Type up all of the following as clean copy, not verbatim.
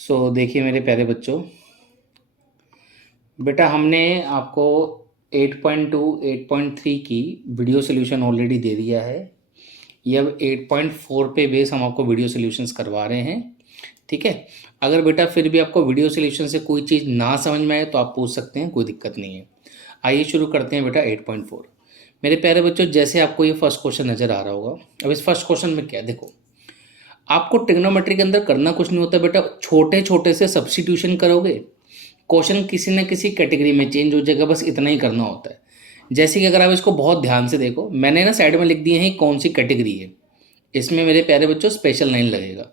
देखिए मेरे प्यारे बच्चों, बेटा हमने आपको 8.2 8.3 की वीडियो सोल्यूशन ऑलरेडी दे दिया है। ये अब 8.4 पे बेस हम आपको वीडियो सोल्यूशंस करवा रहे हैं। ठीक है। अगर बेटा फिर भी आपको वीडियो सोल्यूशन से कोई चीज़ ना समझ में आए तो आप पूछ सकते हैं, कोई दिक्कत नहीं है। आइए शुरू करते हैं बेटा 8.4। मेरे प्यारे बच्चों, जैसे आपको ये फर्स्ट क्वेश्चन नज़र आ रहा होगा। अब इस फर्स्ट क्वेश्चन में क्या है, देखो आपको ट्रिग्नोमेट्री के अंदर करना कुछ नहीं होता बेटा, छोटे छोटे से सब्स्टिट्यूशन करोगे, क्वेश्चन किसी न किसी कैटेगरी में चेंज हो जाएगा, बस इतना ही करना होता है। जैसे कि अगर आप इसको बहुत ध्यान से देखो, मैंने ना साइड में लिख दिए हैं कौन सी कैटेगरी है। इसमें मेरे प्यारे बच्चों स्पेशल लाइन लगेगा।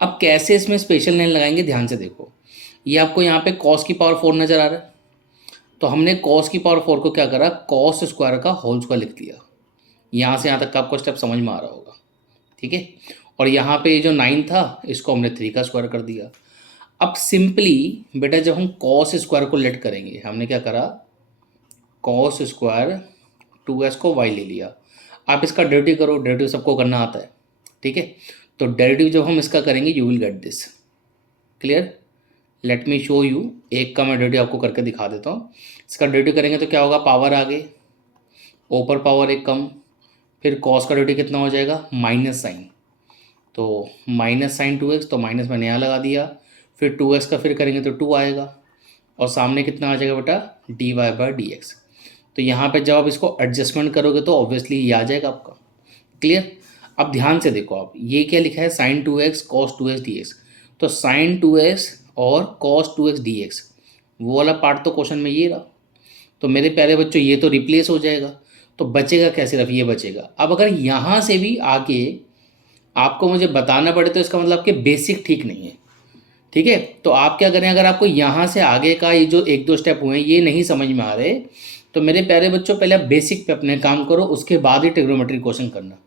अब कैसे इसमें स्पेशल लाइन लगाएंगे, ध्यान से देखो। ये आपको यहाँ पे कॉस की पावर 4 नज़र आ रहा है, तो हमने कॉस की पावर 4 को क्या करा, कॉस स्क्वायर का होल स्क्वायर लिख दिया। यहाँ से यहाँ तक का आपको स्टेप समझ में आ रहा होगा। ठीक है। और यहाँ पे जो 9 था इसको हमने 3 का स्क्वायर कर दिया। अब सिंपली बेटा जब हम कॉस स्क्वायर को लेट करेंगे, हमने क्या करा, कॉस स्क्वायर 2s को y ले लिया। आप इसका डेरिवेटिव करो, डेरिवेटिव सबको करना आता है। ठीक है। तो डेरिवेटिव जब हम इसका करेंगे you will get this. Clear. Let me show you. एक का मैं डेरिवेटिव आपको करके दिखा देता हूँ। इसका डेरिवेटिव करेंगे तो क्या होगा, पावर आगे, ऊपर पावर एक कम, फिर कॉस का डेरिवेटिव कितना हो जाएगा, माइनस साइन। तो माइनस साइन 2x, तो माइनस मैंने यहाँ लगा दिया। फिर 2x का फिर करेंगे तो 2 आएगा, और सामने कितना आ जाएगा बेटा, dy/dx। तो यहाँ पे जब आप इसको एडजस्टमेंट करोगे तो ऑब्वियसली ये आ जाएगा आपका। क्लियर। अब ध्यान से देखो, आप ये क्या लिखा है, sine 2x cos 2x dx। तो साइन 2x और कॉस 2x dx, वो वाला पार्ट तो क्वेश्चन में ये रहा। तो मेरे प्यारे बच्चों ये तो रिप्लेस हो जाएगा, तो बचेगा क्या, सिर्फ ये बचेगा। अब अगर यहाँ से भी आगे आपको मुझे बताना पड़े तो इसका मतलब आपके बेसिक ठीक नहीं है। ठीक है। तो आप क्या करें, अगर आपको यहाँ से आगे का ये जो एक दो स्टेप हुए हैं ये नहीं समझ में आ रहे, तो मेरे प्यारे बच्चों पहले आप बेसिक पे अपने काम करो, उसके बाद ही ट्रिग्नोमेट्री क्वेश्चन करना।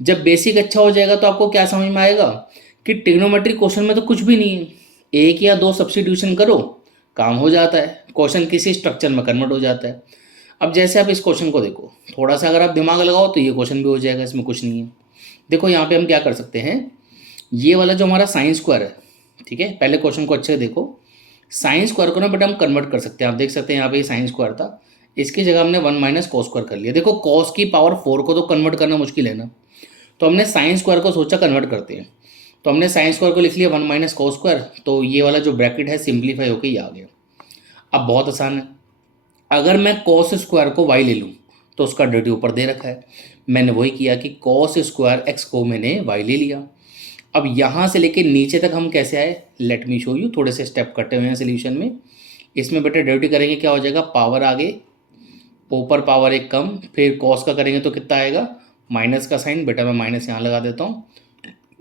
जब बेसिक अच्छा हो जाएगा तो आपको क्या समझ में आएगा कि ट्रिग्नोमेट्री क्वेश्चन में तो कुछ भी नहीं है, एक या दो सब्स्टिट्यूशन करो, काम हो जाता है, क्वेश्चन किसी स्ट्रक्चर में कन्वर्ट हो जाता है। अब जैसे आप इस क्वेश्चन को देखो, थोड़ा सा अगर आप दिमाग लगाओ तो ये क्वेश्चन भी हो जाएगा, इसमें कुछ नहीं है। देखो यहाँ पे हम क्या कर सकते हैं, ये वाला जो हमारा साइन स्क्वायर है, ठीक है, पहले क्वेश्चन को अच्छे से देखो। साइन स्क्वायर को ना बेटा हम कन्वर्ट कर सकते हैं। आप देख सकते हैं यहाँ पे साइन स्क्वायर था, इसकी जगह हमने 1 माइनस कॉस स्क्वायर कर लिया। देखो कॉस की पावर 4 को तो कन्वर्ट करना मुश्किल है ना, तो हमने साइन स्क्वायर को सोचा कन्वर्ट करते हैं। तो हमने साइन स्क्वायर को लिख लिया 1 माइनस कॉस स्क्वायर, तो ये वाला जो ब्रैकेट है सिंप्लीफाई होकर ये आ गया। अब बहुत आसान है, अगर मैं कॉस स्क्वायर को y ले लूँ तो उसका डेरिवेटिव ऊपर दे रखा है, मैंने वही किया कि कॉस स्क्वायर x को मैंने y ले लिया। अब यहाँ से लेके नीचे तक हम कैसे आए, लेट मी शो यू। थोड़े से स्टेप कटे हुए हैं सोल्यूशन में। इसमें बेटा डेरिवेटिव करेंगे क्या हो जाएगा, पावर आगे, ऊपर पावर एक कम, फिर कॉस का करेंगे तो कितना आएगा, माइनस का साइन। बेटा मैं माइनस यहाँ लगा देता हूँ,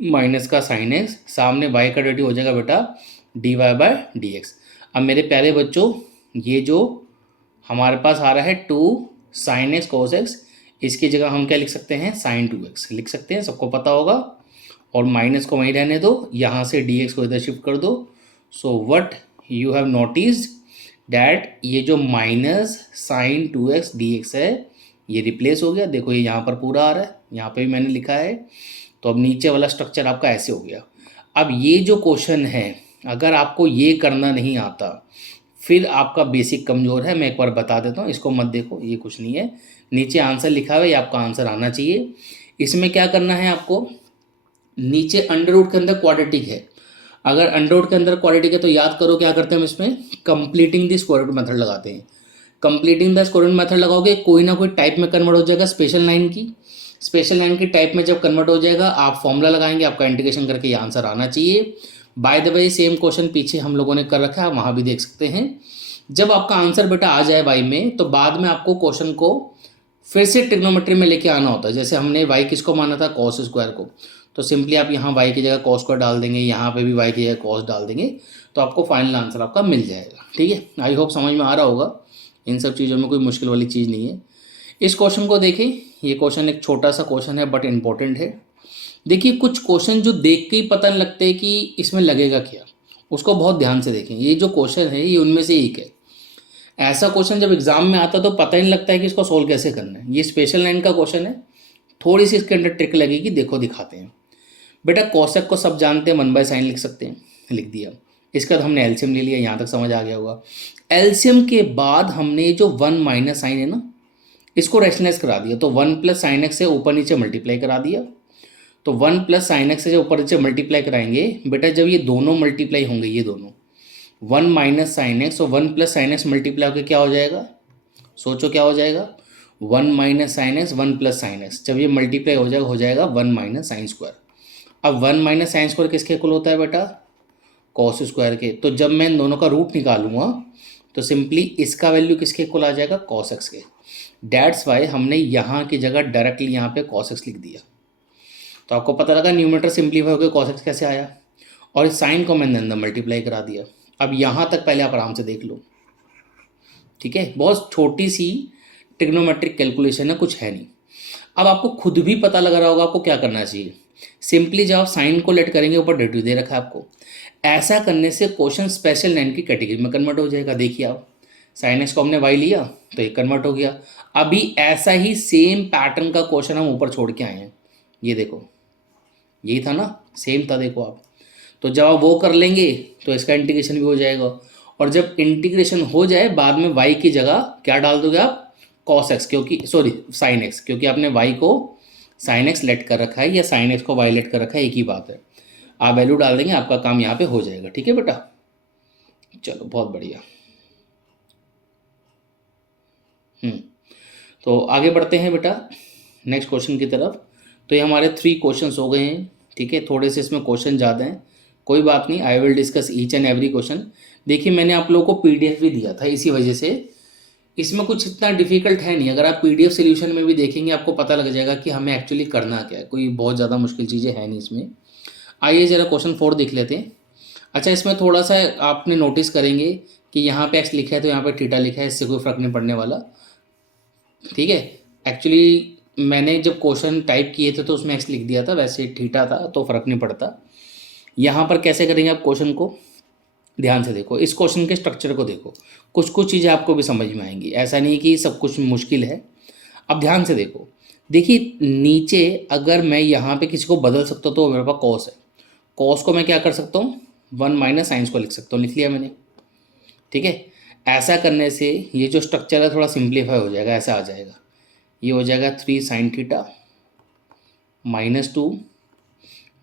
माइनस का साइन है, सामने y का डेरिवेटिव हो जाएगा बेटा dy/dx। अब मेरे प्यारे बच्चों ये जो हमारे पास आ रहा है 2 साइन एक्स कोस एक्स, इसकी जगह हम क्या लिख सकते हैं, साइन 2x लिख सकते हैं, सबको पता होगा। और माइनस को वहीं रहने दो, यहाँ से dx को इधर शिफ्ट कर दो। So what you have noticed that ये जो माइनस साइन 2x dx है ये रिप्लेस हो गया। देखो ये यहाँ पर पूरा आ रहा है, यहाँ पे भी मैंने लिखा है। तो अब नीचे वाला स्ट्रक्चर आपका ऐसे हो गया। अब ये जो क्वेश्चन है, अगर आपको ये करना नहीं आता फिर आपका बेसिक कमज़ोर है। मैं एक बार बता देता हूँ, इसको मत देखो, ये कुछ नहीं है। नीचे आंसर लिखा हुआ है, ये आपका आंसर आना चाहिए। इसमें क्या करना है आपको, नीचे अंडर रूट के अंदर क्वाड्रेटिक है, अगर अंडर रूट के अंदर क्वाड्रेटिक है तो याद करो क्या करते हैं हम इसमें, completing the square root method लगाते हैं। Completing the square root method लगाओगे कोई ना कोई टाइप में कन्वर्ट हो जाएगा स्पेशल लाइन की। स्पेशल लाइन की टाइप में जब कन्वर्ट हो जाएगा आप फॉर्मूला लगाएंगे, आपका इंटीग्रेशन करके ये आंसर आना चाहिए। By the way same question पीछे हम लोगों ने कर रखा है, वहाँ भी देख सकते हैं। जब आपका आंसर बेटा आ जाए y में, तो बाद में आपको क्वेश्चन को फिर से ट्रिग्नोमेट्री में लेके आना होता है। जैसे हमने y किसको माना था, कॉस स्क्वायर को, तो सिंपली आप यहाँ y की जगह कॉस स्क्वायर डाल देंगे, यहाँ पे भी y की जगह कॉस डाल देंगे, तो आपको फाइनल आंसर आपका मिल जाएगा। ठीक है। आई होप समझ में आ रहा होगा, इन सब चीज़ों में कोई मुश्किल वाली चीज़ नहीं है। इस क्वेश्चन को देखें, ये क्वेश्चन एक छोटा सा क्वेश्चन है बट इम्पोर्टेंट है। देखिए कुछ क्वेश्चन जो देख के ही पता नहीं लगते कि इसमें लगेगा क्या, उसको बहुत ध्यान से देखें। ये जो क्वेश्चन है ये उनमें से एक है। ऐसा क्वेश्चन जब एग्जाम में आता तो पता ही नहीं लगता है कि इसको सोल्व कैसे करना है। ये स्पेशल लाइन का क्वेश्चन है, थोड़ी सी इसके अंदर ट्रिक लगेगी, देखो दिखाते हैं। बेटा कॉसेक को सब जानते हैं, 1/sin लिख सकते हैं, लिख दिया। इसका तो हमने एलसीएम ले लिया, यहाँ तक समझ आ गया होगा। एलसीएम के बाद हमने जो 1 माइनस साइन है ना, इसको रैशनलाइज करा दिया, तो 1 प्लस साइन एक्स से ऊपर नीचे मल्टीप्लाई करा दिया। तो 1 प्लस साइन एक्स से जब ऊपर नीचे मल्टीप्लाई कराएंगे बेटा, जब ये दोनों मल्टीप्लाई होंगे, ये दोनों 1 माइनस साइन एक्स और 1 प्लस साइन एक्स मल्टीप्लाई होकर क्या हो जाएगा, सोचो क्या हो जाएगा, 1 minus sine x 1 plus sine x, जब ये मल्टीप्लाई हो जाएगा 1 माइनस साइन स्क्वायर। अब 1 माइनस साइन स्क्वायर किसके इक्वल होता है बेटा, कॉस स्क्वायर के। तो जब मैं इन दोनों का रूट निकालूंगा तो सिंपली इसका वैल्यू किसके इक्वल आ जाएगा, कॉस एक्स के। डैट्स वाई हमने यहाँ की जगह डायरेक्टली यहाँ पे कॉस एक्स लिख दिया। तो आपको पता लगा न्यूमरेटर सिंप्लीफाई होकर कॉस एक्स कैसे आया, और इस साइन को मैंने अंदर मल्टीप्लाई करा दिया। अब यहाँ तक पहले आप आराम से देख लो, ठीक है, बहुत छोटी सी ट्रिग्नोमेट्रिक कैलकुलेशन है, कुछ है नहीं। अब आपको खुद भी पता लग रहा होगा आपको क्या करना चाहिए। सिंपली जब आप साइन को लेट करेंगे, ऊपर डेरिवेटिव दे रखा है आपको, ऐसा करने से क्वेश्चन स्पेशल लाइन की कैटेगरी में कन्वर्ट हो जाएगा। देखिए आप, साइन एक्स को हमने वाई लिया तो ये कन्वर्ट हो गया। अभी ऐसा ही सेम पैटर्न का क्वेश्चन हम ऊपर छोड़ के आए हैं, ये देखो, यही था ना, सेम था, देखो आप। तो जब आप वो कर लेंगे तो इसका इंटीग्रेशन भी हो जाएगा, और जब इंटीग्रेशन हो जाए बाद में y की जगह क्या डाल दोगे आप, cos x, क्योंकि सॉरी sin x, क्योंकि आपने y को sin x लेट कर रखा है या sin x को y लेट कर रखा है, एक ही बात है। आप वैल्यू डाल देंगे, आपका काम यहाँ पे हो जाएगा। ठीक है बेटा, चलो बहुत बढ़िया। तो आगे बढ़ते हैं बेटा नेक्स्ट क्वेश्चन की तरफ। तो ये हमारे 3 क्वेश्चंस हो गए हैं, ठीक है, थोड़े से इसमें क्वेश्चन ज़्यादा हैं, कोई बात नहीं, I will discuss each and every question. देखिए मैंने आप लोगों को पीडीएफ भी दिया था, इसी वजह से इसमें कुछ इतना डिफिकल्ट है नहीं। अगर आप पीडीएफ सोल्यूशन में भी देखेंगे आपको पता लग जाएगा कि हमें एक्चुअली करना क्या है, कोई बहुत ज़्यादा मुश्किल चीज़ें हैं नहीं इसमें। आइए ज़रा क्वेश्चन 4 देख लेते हैं। अच्छा, इसमें थोड़ा सा आपने नोटिस करेंगे कि यहाँ पे एक्स लिखा है तो यहाँ पे थीटा लिखा है, इससे कोई फ़र्क नहीं पड़ने वाला, ठीक है। एक्चुअली मैंने जब क्वेश्चन टाइप किए थे तो उसमें एक्स लिख दिया था, वैसे थीटा था तो फ़र्क नहीं पड़ता। यहाँ पर कैसे करेंगे आप क्वेश्चन को, ध्यान से देखो, इस क्वेश्चन के स्ट्रक्चर को देखो, कुछ कुछ चीज़ें आपको भी समझ में आएंगी, ऐसा नहीं कि सब कुछ मुश्किल है। अब ध्यान से देखो, देखिए नीचे अगर मैं यहाँ पे किसी को बदल सकता हूँ तो मेरे पास कॉस है, कॉस को मैं क्या कर सकता हूँ, 1 माइनस साइंस को लिख सकता हूँ, लिख लिया मैंने, ठीक है। ऐसा करने से ये जो स्ट्रक्चर है थोड़ा सिंप्लीफाई हो जाएगा, ऐसा आ जाएगा, ये हो जाएगा 3 sine theta -2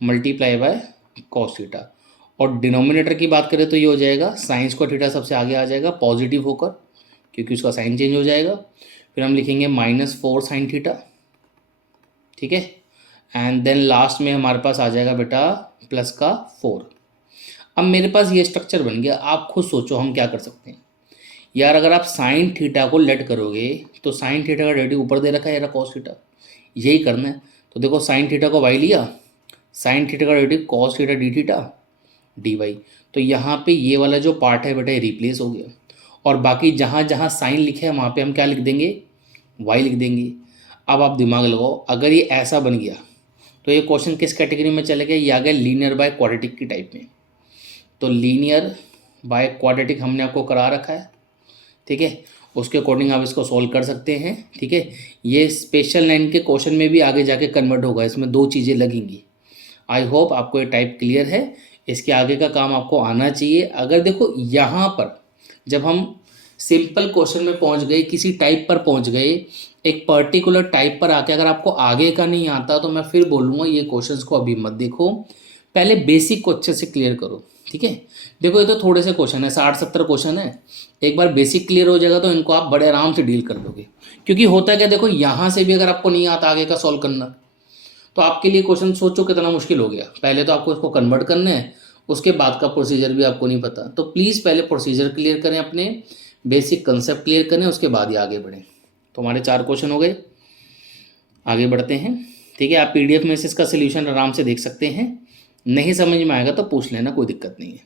multiply by cos theta, और डिनोमिनेटर की बात करें तो ये हो जाएगा साइंस को थीटा सबसे आगे आ जाएगा पॉजिटिव होकर, क्योंकि उसका साइन चेंज हो जाएगा। फिर हम लिखेंगे -4 साइन थीटा, ठीक है, एंड देन लास्ट में हमारे पास आ जाएगा बेटा प्लस का 4। अब मेरे पास ये स्ट्रक्चर बन गया। आप खुद सोचो हम क्या कर सकते हैं यार। अगर आप साइन थीटा को लेट करोगे तो साइन थीटा का डेरिवेटिव ऊपर दे रखा है यार कॉस थीटा, यही करना है। तो देखो साइन थीटा को वाई लिया, साइन थीटा का derivative cos theta D theta D Y, तो यहाँ पे ये वाला जो पार्ट है बेटा ये रिप्लेस हो गया, और बाकी जहाँ जहाँ साइन लिखे है वहाँ पे हम क्या लिख देंगे, वाई लिख देंगे। अब आप दिमाग लगाओ, अगर ये ऐसा बन गया तो ये क्वेश्चन किस कैटेगरी में चले गए, ये आ गया लीनियर बाय क्वाड्रेटिक की टाइप में। तो लीनियर बाय क्वाड्रेटिक हमने आपको करा रखा है, ठीक है, उसके अकॉर्डिंग आप इसको सॉल्व कर सकते हैं, ठीक है। ये स्पेशल लाइन के क्वेश्चन में भी आगे जाके कन्वर्ट होगा, इसमें 2 चीज़ें लगेंगी। आई होप आपको ये टाइप क्लियर है, इसके आगे का काम आपको आना चाहिए। अगर देखो यहाँ पर जब हम सिंपल क्वेश्चन में पहुँच गए, किसी टाइप पर पहुँच गए, एक पर्टिकुलर टाइप पर आके अगर आपको आगे का नहीं आता तो मैं फिर बोलूँगा ये क्वेश्चंस को अभी मत देखो, पहले बेसिक को अच्छे से क्लियर करो, ठीक है। देखो ये तो थोड़े से क्वेश्चन है, 60-70 क्वेश्चन है, एक बार बेसिक क्लियर हो जाएगा तो इनको आप बड़े आराम से डील कर लोगे। क्योंकि होता है क्या, देखो यहाँ से भी अगर आपको नहीं आता आगे का सॉल्व करना तो आपके लिए क्वेश्चन सोचो कितना मुश्किल हो गया। पहले तो आपको इसको कन्वर्ट करना है, उसके बाद का प्रोसीजर भी आपको नहीं पता, तो प्लीज़ पहले प्रोसीजर क्लियर करें, अपने बेसिक कंसेप्ट क्लियर करें, उसके बाद ही आगे बढ़ें। तो हमारे 4 क्वेश्चन हो गए, आगे बढ़ते हैं, ठीक है। आप पीडीएफ में से इसका सोल्यूशन आराम से देख सकते हैं, नहीं समझ में आएगा तो पूछ लेना, कोई दिक्कत नहीं है।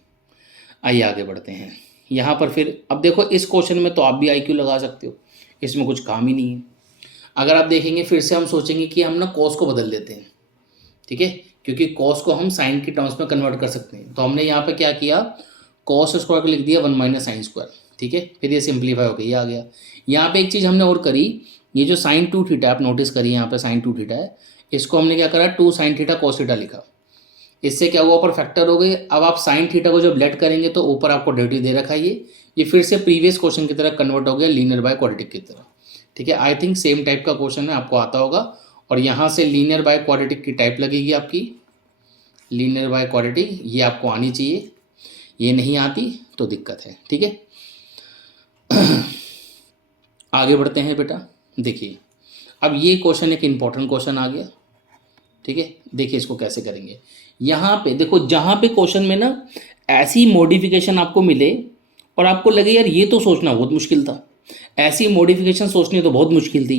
आइए आगे बढ़ते हैं। यहाँ पर फिर अब देखो इस क्वेश्चन में तो आप भी आईक्यू लगा सकते हो, इसमें कुछ काम ही नहीं है। अगर आप देखेंगे फिर से हम सोचेंगे कि हम ना कॉस को बदल देते हैं, ठीक है, क्योंकि कॉस को हम साइन की टर्म्स में कन्वर्ट कर सकते हैं। तो हमने यहाँ पे क्या किया, कॉस स्क्वायर को लिख दिया 1 माइनस साइन स्क्वायर, ठीक है। फिर ये सिंप्लीफाई हो गया, ये आ गया। यहाँ पे एक चीज़ हमने और करी, ये जो साइन 2 थीटा आप नोटिस करिए, यहाँ पे साइन 2 थीटा है, इसको हमने क्या करा 2 साइन थीटा कॉस थीटा लिखा, इससे क्या हुआ, ऊपर फैक्टर हो गए। अब आप साइन थीटा को जब लेट करेंगे तो ऊपर आपको डेरिवेटिव दे रखा है ये फिर से प्रीवियस क्वेश्चन की तरह कन्वर्ट हो गया लीनियर बाय क्वाड्रेटिक की तरह। ठीक है, आई थिंक सेम टाइप का क्वेश्चन है, आपको आता होगा। और यहाँ से लीनियर बाय क्वाड्रेटिक की टाइप लगेगी आपकी, लीनियर बाय क्वाड्रेटिक, ये आपको आनी चाहिए। ये नहीं आती तो दिक्कत है। ठीक है, आगे बढ़ते हैं बेटा। देखिए अब ये क्वेश्चन एक इंपॉर्टेंट क्वेश्चन आ गया। ठीक है, देखिए इसको कैसे करेंगे। यहाँ पे देखो, जहाँ पे क्वेश्चन में ना ऐसी मॉडिफिकेशन आपको मिले और आपको लगे यार ये तो सोचना बहुत मुश्किल था, ऐसी मॉडिफिकेशन सोचनी तो बहुत मुश्किल थी,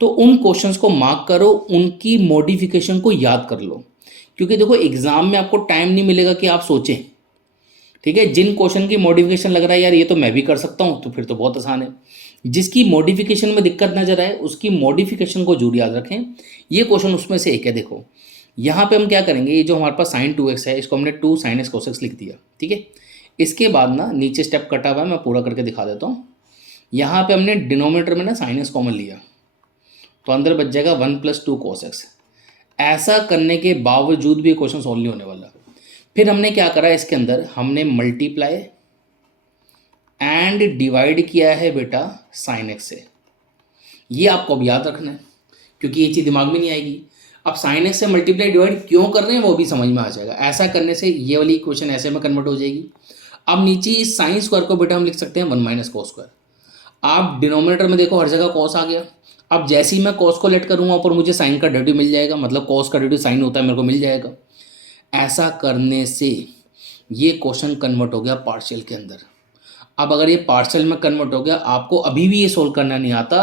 तो उन क्वेश्चंस को मार्क करो, उनकी मॉडिफिकेशन को याद कर लो। क्योंकि देखो एग्जाम में आपको टाइम नहीं मिलेगा कि आप सोचें। ठीक है, जिन क्वेश्चन की मॉडिफिकेशन लग रहा है यार ये तो मैं भी कर सकता हूँ, तो फिर तो बहुत आसान है। जिसकी मॉडिफिकेशन में दिक्कत नजर आए उसकी मॉडिफिकेशन को जरूर याद रखें। ये क्वेश्चन उसमें से एक है। देखो यहाँ पे हम क्या करेंगे, ये जो हमारे पास साइन 2x है इसको हमने 2 sin x cos x लिख दिया। ठीक है, इसके बाद ना नीचे स्टेप कटा हुआ है, मैं पूरा करके दिखा देता हूँ। यहाँ पे हमने डिनोमिनेटर में ना sin x कॉमन लिया तो अंदर बच जाएगा 1 + 2 cos x। ऐसा करने के बावजूद भी क्वेश्चन सॉल्व नहीं होने वाला। फिर हमने क्या करा, इसके अंदर हमने मल्टीप्लाई एंड डिवाइड किया है बेटा साइन एक्स से। ये आपको अब याद रखना है क्योंकि ये चीज़ दिमाग में नहीं आएगी। अब साइन एक्स से मल्टीप्लाई डिवाइड क्यों कर रहे हैं वो भी समझ में आ जाएगा। ऐसा करने से ये वाली इक्वेशन ऐसे में कन्वर्ट हो जाएगी। अब नीचे इस साइन स्क्वायर को बेटा हम लिख सकते हैं 1 - cos स्क्वायर। आप डिनोमिनेटर में देखो हर जगह कॉस आ गया। अब जैसे ही मैं कॉस को लेट करूँगा ऊपर मुझे साइन का डेरिवेटिव मिल जाएगा, मतलब कॉस का डेरिवेटिव साइन होता है मेरे को मिल जाएगा। ऐसा करने से ये क्वेश्चन कन्वर्ट हो गया पार्शियल के अंदर। अब अगर ये पार्शियल में कन्वर्ट हो गया, आपको अभी भी ये सोल्व करना नहीं आता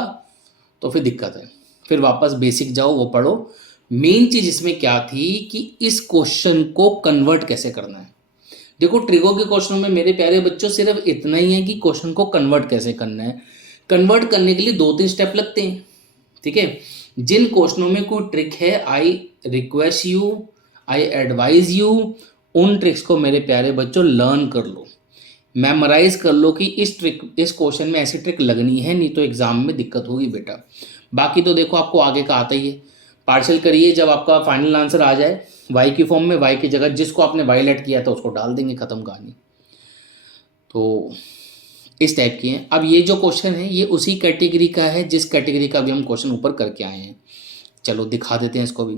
तो फिर दिक्कत है। फिर वापस बेसिक जाओ, वो पढ़ो। मेन चीज़ इसमें क्या थी कि इस क्वेश्चन को कन्वर्ट कैसे करना है। देखो ट्रिगो के क्वेश्चनों में मेरे प्यारे बच्चों सिर्फ इतना ही है कि क्वेश्चन को कन्वर्ट कैसे करना है। कन्वर्ट करने के लिए 2-3 स्टेप लगते हैं। ठीक है, जिन क्वेश्चनों में कोई ट्रिक है, I request you, I advise you, उन ट्रिक्स को मेरे प्यारे बच्चों लर्न कर लो, मेमोराइज कर लो कि इस क्वेश्चन में ऐसी ट्रिक लगनी है, नहीं तो एग्जाम में दिक्कत होगी बेटा। बाकी तो देखो आपको आगे का आता ही है। पार्शियल करिए, जब आपका फाइनल आंसर आ जाए वाई की फॉर्म में, वाई की जगह जिसको आपने वाई लेट किया था उसको डाल देंगे, खत्म कहानी। तो इस टाइप की है। अब ये जो क्वेश्चन है ये उसी कैटेगरी का है जिस कैटेगरी का भी हम क्वेश्चन ऊपर करके आए हैं। चलो दिखा देते हैं इसको भी।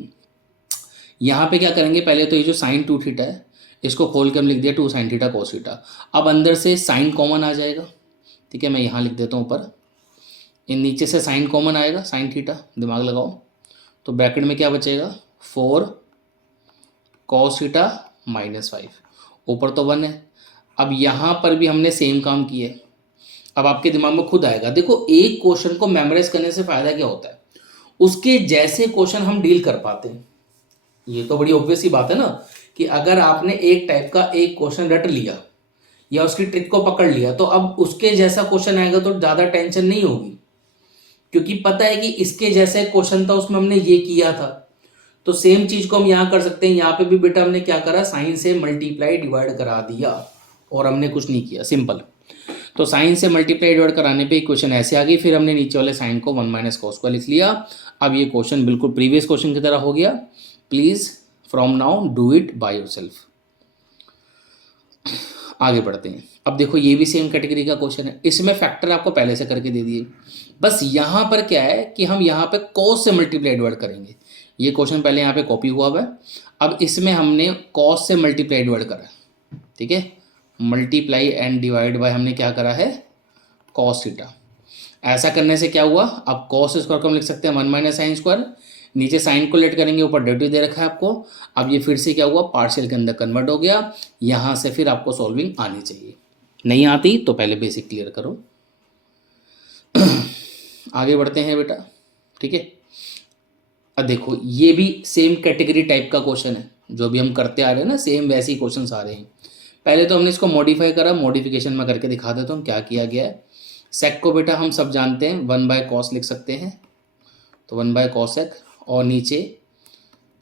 यहाँ पे क्या करेंगे, पहले तो ये जो साइन 2 थीटा है इसको खोल के हम लिख दिया 2 sin थीटा cos थीटा। अब अंदर से साइन कॉमन आ जाएगा। ठीक है, मैं यहाँ लिख देता हूँ ऊपर, इन नीचे से साइन कॉमन आएगा, साइन थीटा, दिमाग लगाओ। तो ब्रैकेट में क्या बचेगा, 4 cos थीटा -5, ऊपर तो 1 है। अब यहाँ पर भी हमने सेम काम किया है। अब आपके दिमाग में खुद आएगा। देखो एक क्वेश्चन को मेमोराइज करने से फ़ायदा क्या होता है, उसके जैसे क्वेश्चन हम डील कर पाते हैं। ये तो बड़ी ऑब्वियस सी बात है ना कि अगर आपने एक टाइप का एक क्वेश्चन रट लिया या उसकी ट्रिक को पकड़ लिया तो अब उसके जैसा क्वेश्चन आएगा तो ज़्यादा टेंशन नहीं होगी, क्योंकि पता है कि इसके जैसा क्वेश्चन था उसमें हमने ये किया था। तो सेम चीज़ को हम यहाँ कर सकते हैं। यहाँ पे भी बेटा हमने क्या करा, साइन से मल्टीप्लाई डिवाइड करा दिया और हमने कुछ नहीं किया, सिंपल। तो साइन से मल्टीप्लाई डिवाइड कराने पे क्वेश्चन ऐसे आ गई। फिर हमने नीचे वाले साइन को 1 - cos लिख लिया। अब ये क्वेश्चन बिल्कुल प्रीवियस क्वेश्चन की तरह हो गया। Please from now do it by yourself. आगे बढ़ते हैं। अब देखो ये भी सेम कैटेगरी का क्वेश्चन है, इसमें फैक्टर आपको पहले से करके दे दिए। बस यहाँ पर क्या है कि हम यहाँ पे cos से मल्टीप्लाई डिवाइड करेंगे। ये क्वेश्चन पहले यहाँ पे कॉपी हुआ है, अब इसमें हमने cos से मल्टीप्लाई डिवाइड करा। ठीक है, मल्टीप्लाई एंड डिवाइड बाय हमने क्या करा है, cos थीटा। ऐसा करने से क्या हुआ, अब cos स्क्वायर को हम लिख सकते हैं 1 - sin स्क्वायर, नीचे साइन को लेट करेंगे, ऊपर डेरिवेटिव दे रखा है आपको। अब ये फिर से क्या हुआ, पार्शियल के अंदर कन्वर्ट हो गया। यहाँ से फिर आपको सॉल्विंग आनी चाहिए, नहीं आती तो पहले बेसिक क्लियर करो। आगे बढ़ते हैं बेटा। ठीक है, अब देखो ये भी सेम कैटेगरी टाइप का क्वेश्चन है, जो भी हम करते आ रहे हैं ना सेम वैसे ही क्वेश्चन आ रहे हैं। पहले तो हमने इसको मॉडिफाई करा, मॉडिफिकेशन में करके दिखा देता हूँ क्या किया गया है। सेक को बेटा हम सब जानते हैं 1 cos लिख सकते हैं, तो 1 cos sec, और नीचे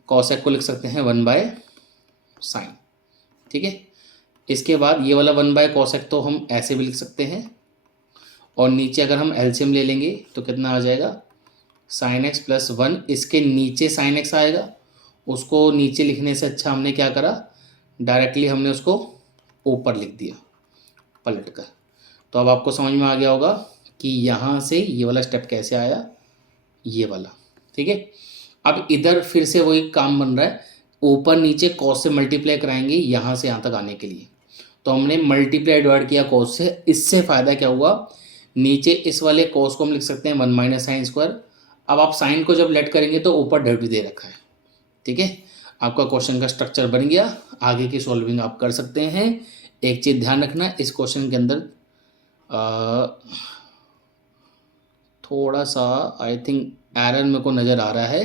cos sec को लिख सकते हैं 1 sin। ठीक है, इसके बाद ये वाला 1 cos sec तो हम ऐसे भी लिख सकते हैं, और नीचे अगर हम एलसीएम ले लेंगे तो कितना आ जाएगा, sin x + 1, इसके नीचे sin x आएगा उसको नीचे लिखने से अच्छा हमने क्या करा, डायरेक्टली हमने उसको ऊपर लिख दिया पलट कर। तो अब आपको समझ में आ गया होगा कि यहाँ से ये वाला स्टेप कैसे आया, ये वाला। ठीक है, अब इधर फिर से वही काम बन रहा है, ऊपर नीचे कॉस से मल्टीप्लाई कराएंगे यहाँ से यहाँ तक आने के लिए। तो हमने मल्टीप्लाई डिवाइड किया कॉस से, इससे फ़ायदा क्या हुआ, नीचे इस वाले कॉस को हम लिख सकते हैं 1 माइनस साइन स्क्वायर। अब आप साइन को जब लेट करेंगे तो ऊपर डेरिवेटिव दे रखा है। ठीक है, आपका क्वेश्चन का स्ट्रक्चर बन गया, आगे की सॉल्विंग आप कर सकते हैं। एक चीज़ ध्यान रखना, इस क्वेश्चन के अंदर थोड़ा सा आई थिंक एरर मेरे को नज़र आ रहा है।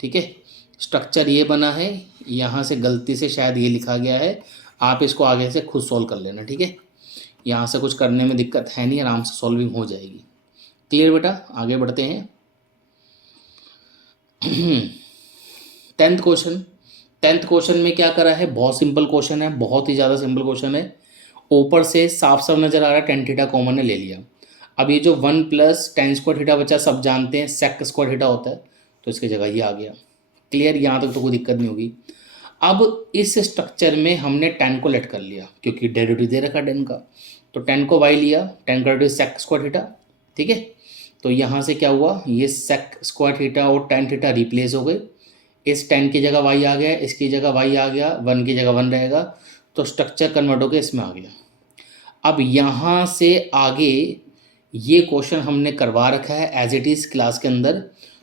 ठीक है, स्ट्रक्चर ये बना है, यहाँ से गलती से शायद ये लिखा गया है, आप इसको आगे से खुद सॉल्व कर लेना। ठीक है, यहाँ से कुछ करने में दिक्कत है नहीं, आराम से सॉल्विंग हो जाएगी। क्लियर बेटा, आगे बढ़ते हैं। 10th question. 10th क्वेश्चन में क्या करा है, बहुत सिंपल क्वेश्चन है, बहुत ही ज़्यादा सिंपल क्वेश्चन है। ऊपर से साफ साफ नज़र आ रहा है, टेन थीटा कॉमन ने ले लिया। अब ये जो 1 प्लस टेन स्क्वायर थीटा बचा, सब जानते हैं सेक स्क्वायर थीटा होता है, तो इसकी जगह ये आ गया। क्लियर, यहाँ तक तो कोई दिक्कत नहीं होगी। अब इस स्ट्रक्चर में हमने टेन को लेट कर लिया, क्योंकि डेरिवेटिव दे रखा टेन का, तो टेन को वाई लिया, टेन का डेरिवेटिव सेक स्क्वायर थीटा। ठीक है, तो यहाँ से क्या हुआ, ये सेक स्क्वायर थीटा और टेन थीटा रिप्लेस हो गए, इस टेन की जगह वाई आ गया, इसकी जगह वाई आ गया, 1 की जगह 1 रहेगा, तो स्ट्रक्चर कन्वर्ट होकर इसमें आ गया। अब यहाँ से आगे ये क्वेश्चन हमने करवा रखा है एज इट इज़ क्लास के अंदर,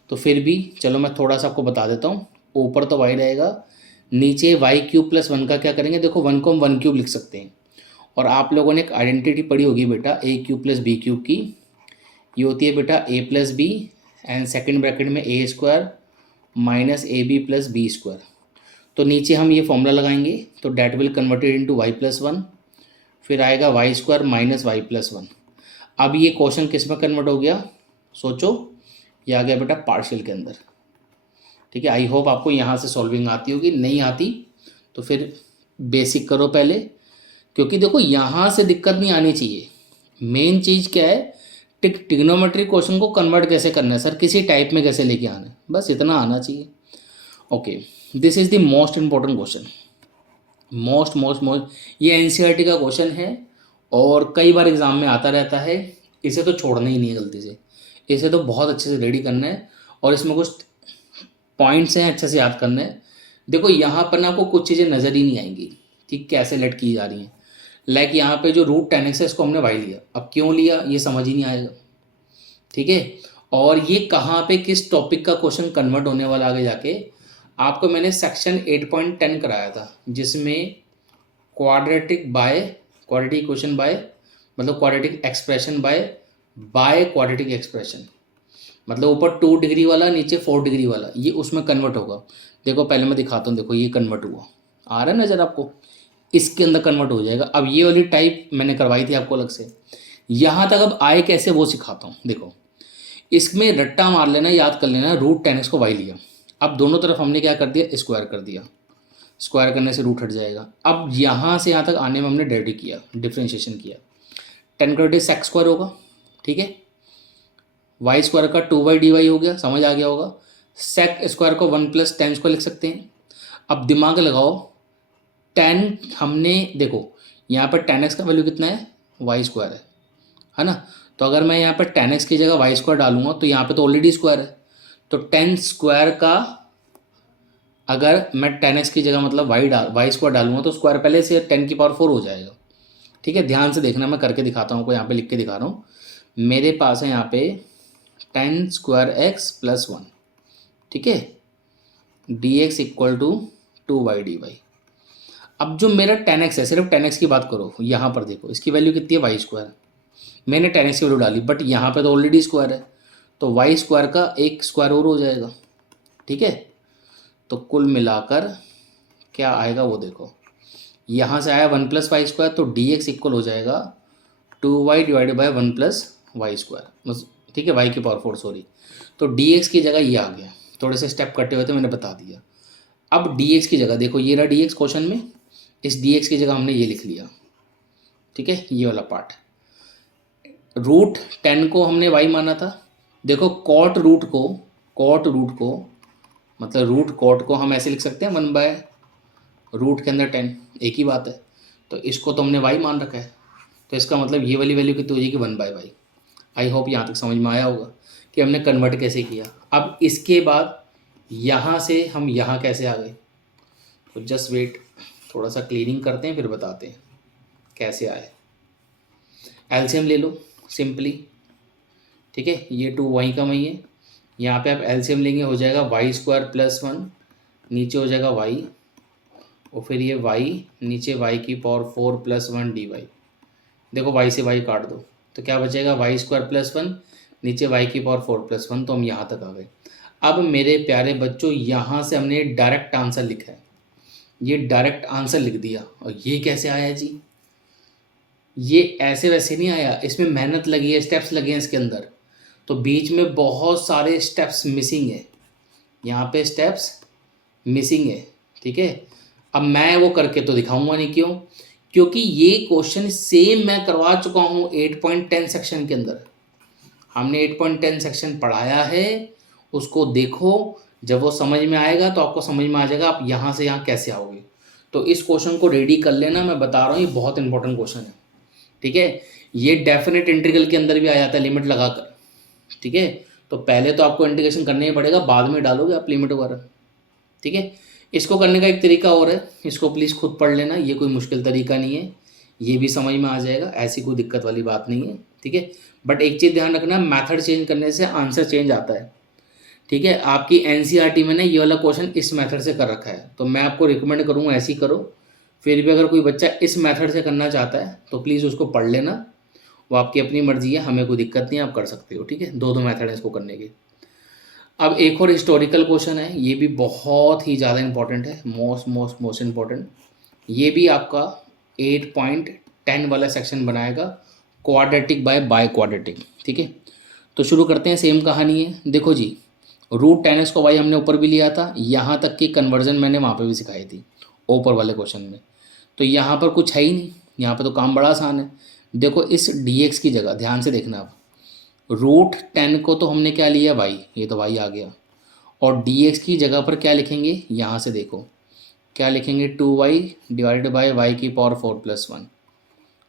तो फिर भी चलो मैं थोड़ा सा आपको बता देता हूँ। ऊपर तो वाई रहेगा, नीचे वाई क्यूब प्लस 1 का क्या करेंगे, देखो 1 को हम 1 क्यूब लिख सकते हैं, और आप लोगों ने एक आइडेंटिटी पढ़ी होगी बेटा A cube plus B cube की, ये होती है बेटा A plus B and second bracket में A square minus A B plus B square. तो नीचे हम ये फॉर्मूला लगाएंगे, तो that will converted into Y plus 1, फिर आएगा Y square minus Y plus 1। अब ये क्वेश्चन किस में कन्वर्ट हो गया, सोचो, ये आ गया बेटा पार्शियल के अंदर। ठीक है, आई होप आपको यहाँ से सॉल्विंग आती होगी, नहीं आती तो फिर बेसिक करो पहले, क्योंकि देखो यहाँ से दिक्कत नहीं आनी चाहिए। मेन चीज़ क्या है, टिग्नोमेट्री क्वेश्चन को कन्वर्ट कैसे करना है सर, किसी टाइप में कैसे लेके आना है, बस इतना आना चाहिए। Okay, this is the most important question, most ये एनसीईआरटी का क्वेश्चन है और कई बार एग्जाम में आता रहता है। इसे तो छोड़ना ही नहीं है गलती से, इसे तो बहुत अच्छे से रेडी करना है, और इसमें कुछ पॉइंट्स हैं अच्छे से याद करना है। देखो यहाँ पर ना आपको कुछ चीज़ें नज़र ही नहीं आएंगी कि कैसे लेट की जा रही हैं। लाइक यहाँ पे जो रूट 10x है, इसको हमने वाई लिया, अब क्यों लिया ये समझ ही नहीं आएगा। ठीक है, और ये कहाँ पे किस टॉपिक का क्वेश्चन कन्वर्ट होने वाला आगे जाके, आपको मैंने सेक्शन 8.10 कराया था, जिसमें क्वाड्रेटिक इक्वेशन बाय मतलब quadratic expression by quadratic expression, मतलब ऊपर 2 डिग्री वाला नीचे 4 डिग्री वाला, ये उसमें कन्वर्ट होगा। देखो पहले मैं दिखाता हूँ, देखो ये कन्वर्ट हुआ, आ रहा है नज़र आपको, इसके अंदर कन्वर्ट हो जाएगा। अब ये वाली टाइप मैंने करवाई थी आपको अलग से, यहाँ तक अब आए कैसे वो सिखाता हूँ। देखो इसमें रट्टा मार लेना, याद कर लेना, रूट 10x को वाई लिया, अब दोनों तरफ हमने क्या कर दिया, स्क्वायर कर दिया, स्क्वायर करने से रूट हट जाएगा। अब यहाँ से यहाँ तक आने में हमने डेरिवेटिव किया, डिफ्रेंशिएशन किया, 10 का डेरिवेटिव सेक स्क्वायर होगा। ठीक है, वाई स्क्वायर का 2y/dy हो गया, समझ आ गया होगा। सेक स्क्वायर को 1 प्लस टेन स्क्वायर लिख सकते हैं। अब दिमाग लगाओ, 10 हमने देखो यहाँ पर 10x का वैल्यू कितना है, वाई स्क्वायर है ना, तो अगर मैं यहाँ पर 10x की जगह वाई स्क्वायर डालूंगा तो यहाँ पे तो ऑलरेडी स्क्वायर है, तो 10 स्क्वायर का अगर मैं 10x की जगह मतलब वाई स्क्वायर डालूंगा तो स्क्वायर पहले से 10 की पावर 4 हो जाएगा। ठीक है, ध्यान से देखना, मैं करके दिखाता हूँ, आपको यहाँ पे लिख के दिखा रहा हूँ। मेरे पास है यहाँ पे 10 स्क्वायर x प्लस 1, ठीक है, dx इक्वल टू 2y/dy। अब जो मेरा 10x है, सिर्फ 10x की बात करो, यहाँ पर देखो इसकी वैल्यू कितनी है, वाई स्क्वायर, मैंने 10x की वैल्यू डाली, बट यहाँ पे तो ऑलरेडी स्क्वायर है, तो वाई स्क्वायर का एक स्क्वायर और हो जाएगा। ठीक है, तो कुल मिलाकर क्या आएगा वो देखो, यहाँ से आया 1 प्लस वाई स्क्वायर, तो dx इक्वल हो जाएगा 2y divided by 1 plus Y square. ठीक है, y की पावर 4 सॉरी, तो dx की जगह ये आ गया, थोड़े से स्टेप कटे हुए थे मैंने बता दिया। अब dx की जगह देखो, ये रहा dx क्वेश्चन में, इस dx की जगह हमने ये लिख लिया। ठीक है, ये वाला पार्ट, रूट 10 को हमने y माना था, देखो कॉट रूट को मतलब रूट कॉट को हम ऐसे लिख सकते हैं 1/रूट के अंदर 10, एक ही बात है। तो इसको तो हमने y मान रखा है, तो इसका मतलब ये वाली वैल्यू कितनी हो जाएगी 1/y। आई होप यहाँ तक समझ में आया होगा कि हमने कन्वर्ट कैसे किया। अब इसके बाद यहाँ से हम यहाँ कैसे आ गए, तो जस्ट वेट, थोड़ा सा क्लीनिंग करते हैं फिर बताते हैं कैसे आए। एलसीएम ले लो सिंपली, ठीक है, ये 2 वहीं का वहीं है। यहाँ पे आप एलसीएम लेंगे, हो जाएगा y² + 1, नीचे हो जाएगा y, और फिर ये y, नीचे y⁴ + 1 dy। देखो y से y काट दो तो क्या बचेगा, y² + 1, नीचे y⁴ + 1। तो हम यहाँ तक आ गए। अब मेरे प्यारे बच्चों, यहाँ से हमने डायरेक्ट आंसर लिखा है, ये डायरेक्ट आंसर लिख दिया। और ये कैसे आया जी, ये ऐसे वैसे नहीं आया, इसमें मेहनत लगी है, स्टेप्स लगे हैं इसके अंदर। तो बीच में बहुत सारे स्टेप्स मिसिंग है, यहाँ पे स्टेप्स मिसिंग है, ठीक है। अब मैं वो करके तो दिखाऊंगा नहीं, क्यों, क्योंकि ये क्वेश्चन सेम मैं करवा चुका हूँ 8.10 सेक्शन के अंदर। हमने 8.10 सेक्शन पढ़ाया है, उसको देखो, जब वो समझ में आएगा तो आपको समझ में आ जाएगा आप यहाँ से यहाँ कैसे आओगे। तो इस क्वेश्चन को रेडी कर लेना, मैं बता रहा हूँ ये बहुत इंपॉर्टेंट क्वेश्चन है, ठीक है। ये डेफिनेट इंटीग्रल के अंदर भी आ जाता है लिमिट लगाकर, ठीक है। तो पहले तो आपको इंटीग्रेशन करना ही पड़ेगा, बाद में डालोगे आप लिमिट वगैरह, ठीक है। इसको करने का एक तरीका और है, इसको प्लीज़ खुद पढ़ लेना, ये कोई मुश्किल तरीका नहीं है, ये भी समझ में आ जाएगा, ऐसी कोई दिक्कत वाली बात नहीं है, ठीक है। बट एक चीज़ ध्यान रखना, मेथड चेंज करने से आंसर चेंज आता है, ठीक है। आपकी एनसीईआरटी में ने ये वाला क्वेश्चन इस मेथड से कर रखा है, तो मैं आपको रिकमेंड करूँगा ऐसे ही करो। फिर भी अगर कोई बच्चा इस मेथड से करना चाहता है तो प्लीज़ उसको पढ़ लेना, वो आपकी अपनी मर्जी है, हमें कोई दिक्कत नहीं है, आप कर सकते हो, ठीक है। दो मेथड है इसको करने के। अब एक और हिस्टोरिकल क्वेश्चन है, ये भी बहुत ही ज़्यादा इंपॉर्टेंट है, मोस्ट इम्पॉर्टेंट। ये भी आपका 8.10 वाला सेक्शन बनाएगा, क्वाड्रेटिक बाय क्वाड्रेटिक, ठीक है। तो शुरू करते हैं, सेम कहानी है। देखो जी, √10x को y हमने ऊपर भी लिया था, यहाँ तक की कन्वर्जन मैंने वहाँ पे भी सिखाई थी ऊपर वाले क्वेश्चन में। तो यहाँ पर कुछ है ही नहीं, यहाँ पर तो काम बड़ा आसान है। देखो इस dx की जगह ध्यान से देखना, आप √10 को तो हमने क्या लिया y, ये तो y आ गया, और dx की जगह पर क्या लिखेंगे, यहाँ से देखो क्या लिखेंगे, 2y / y⁴ + 1,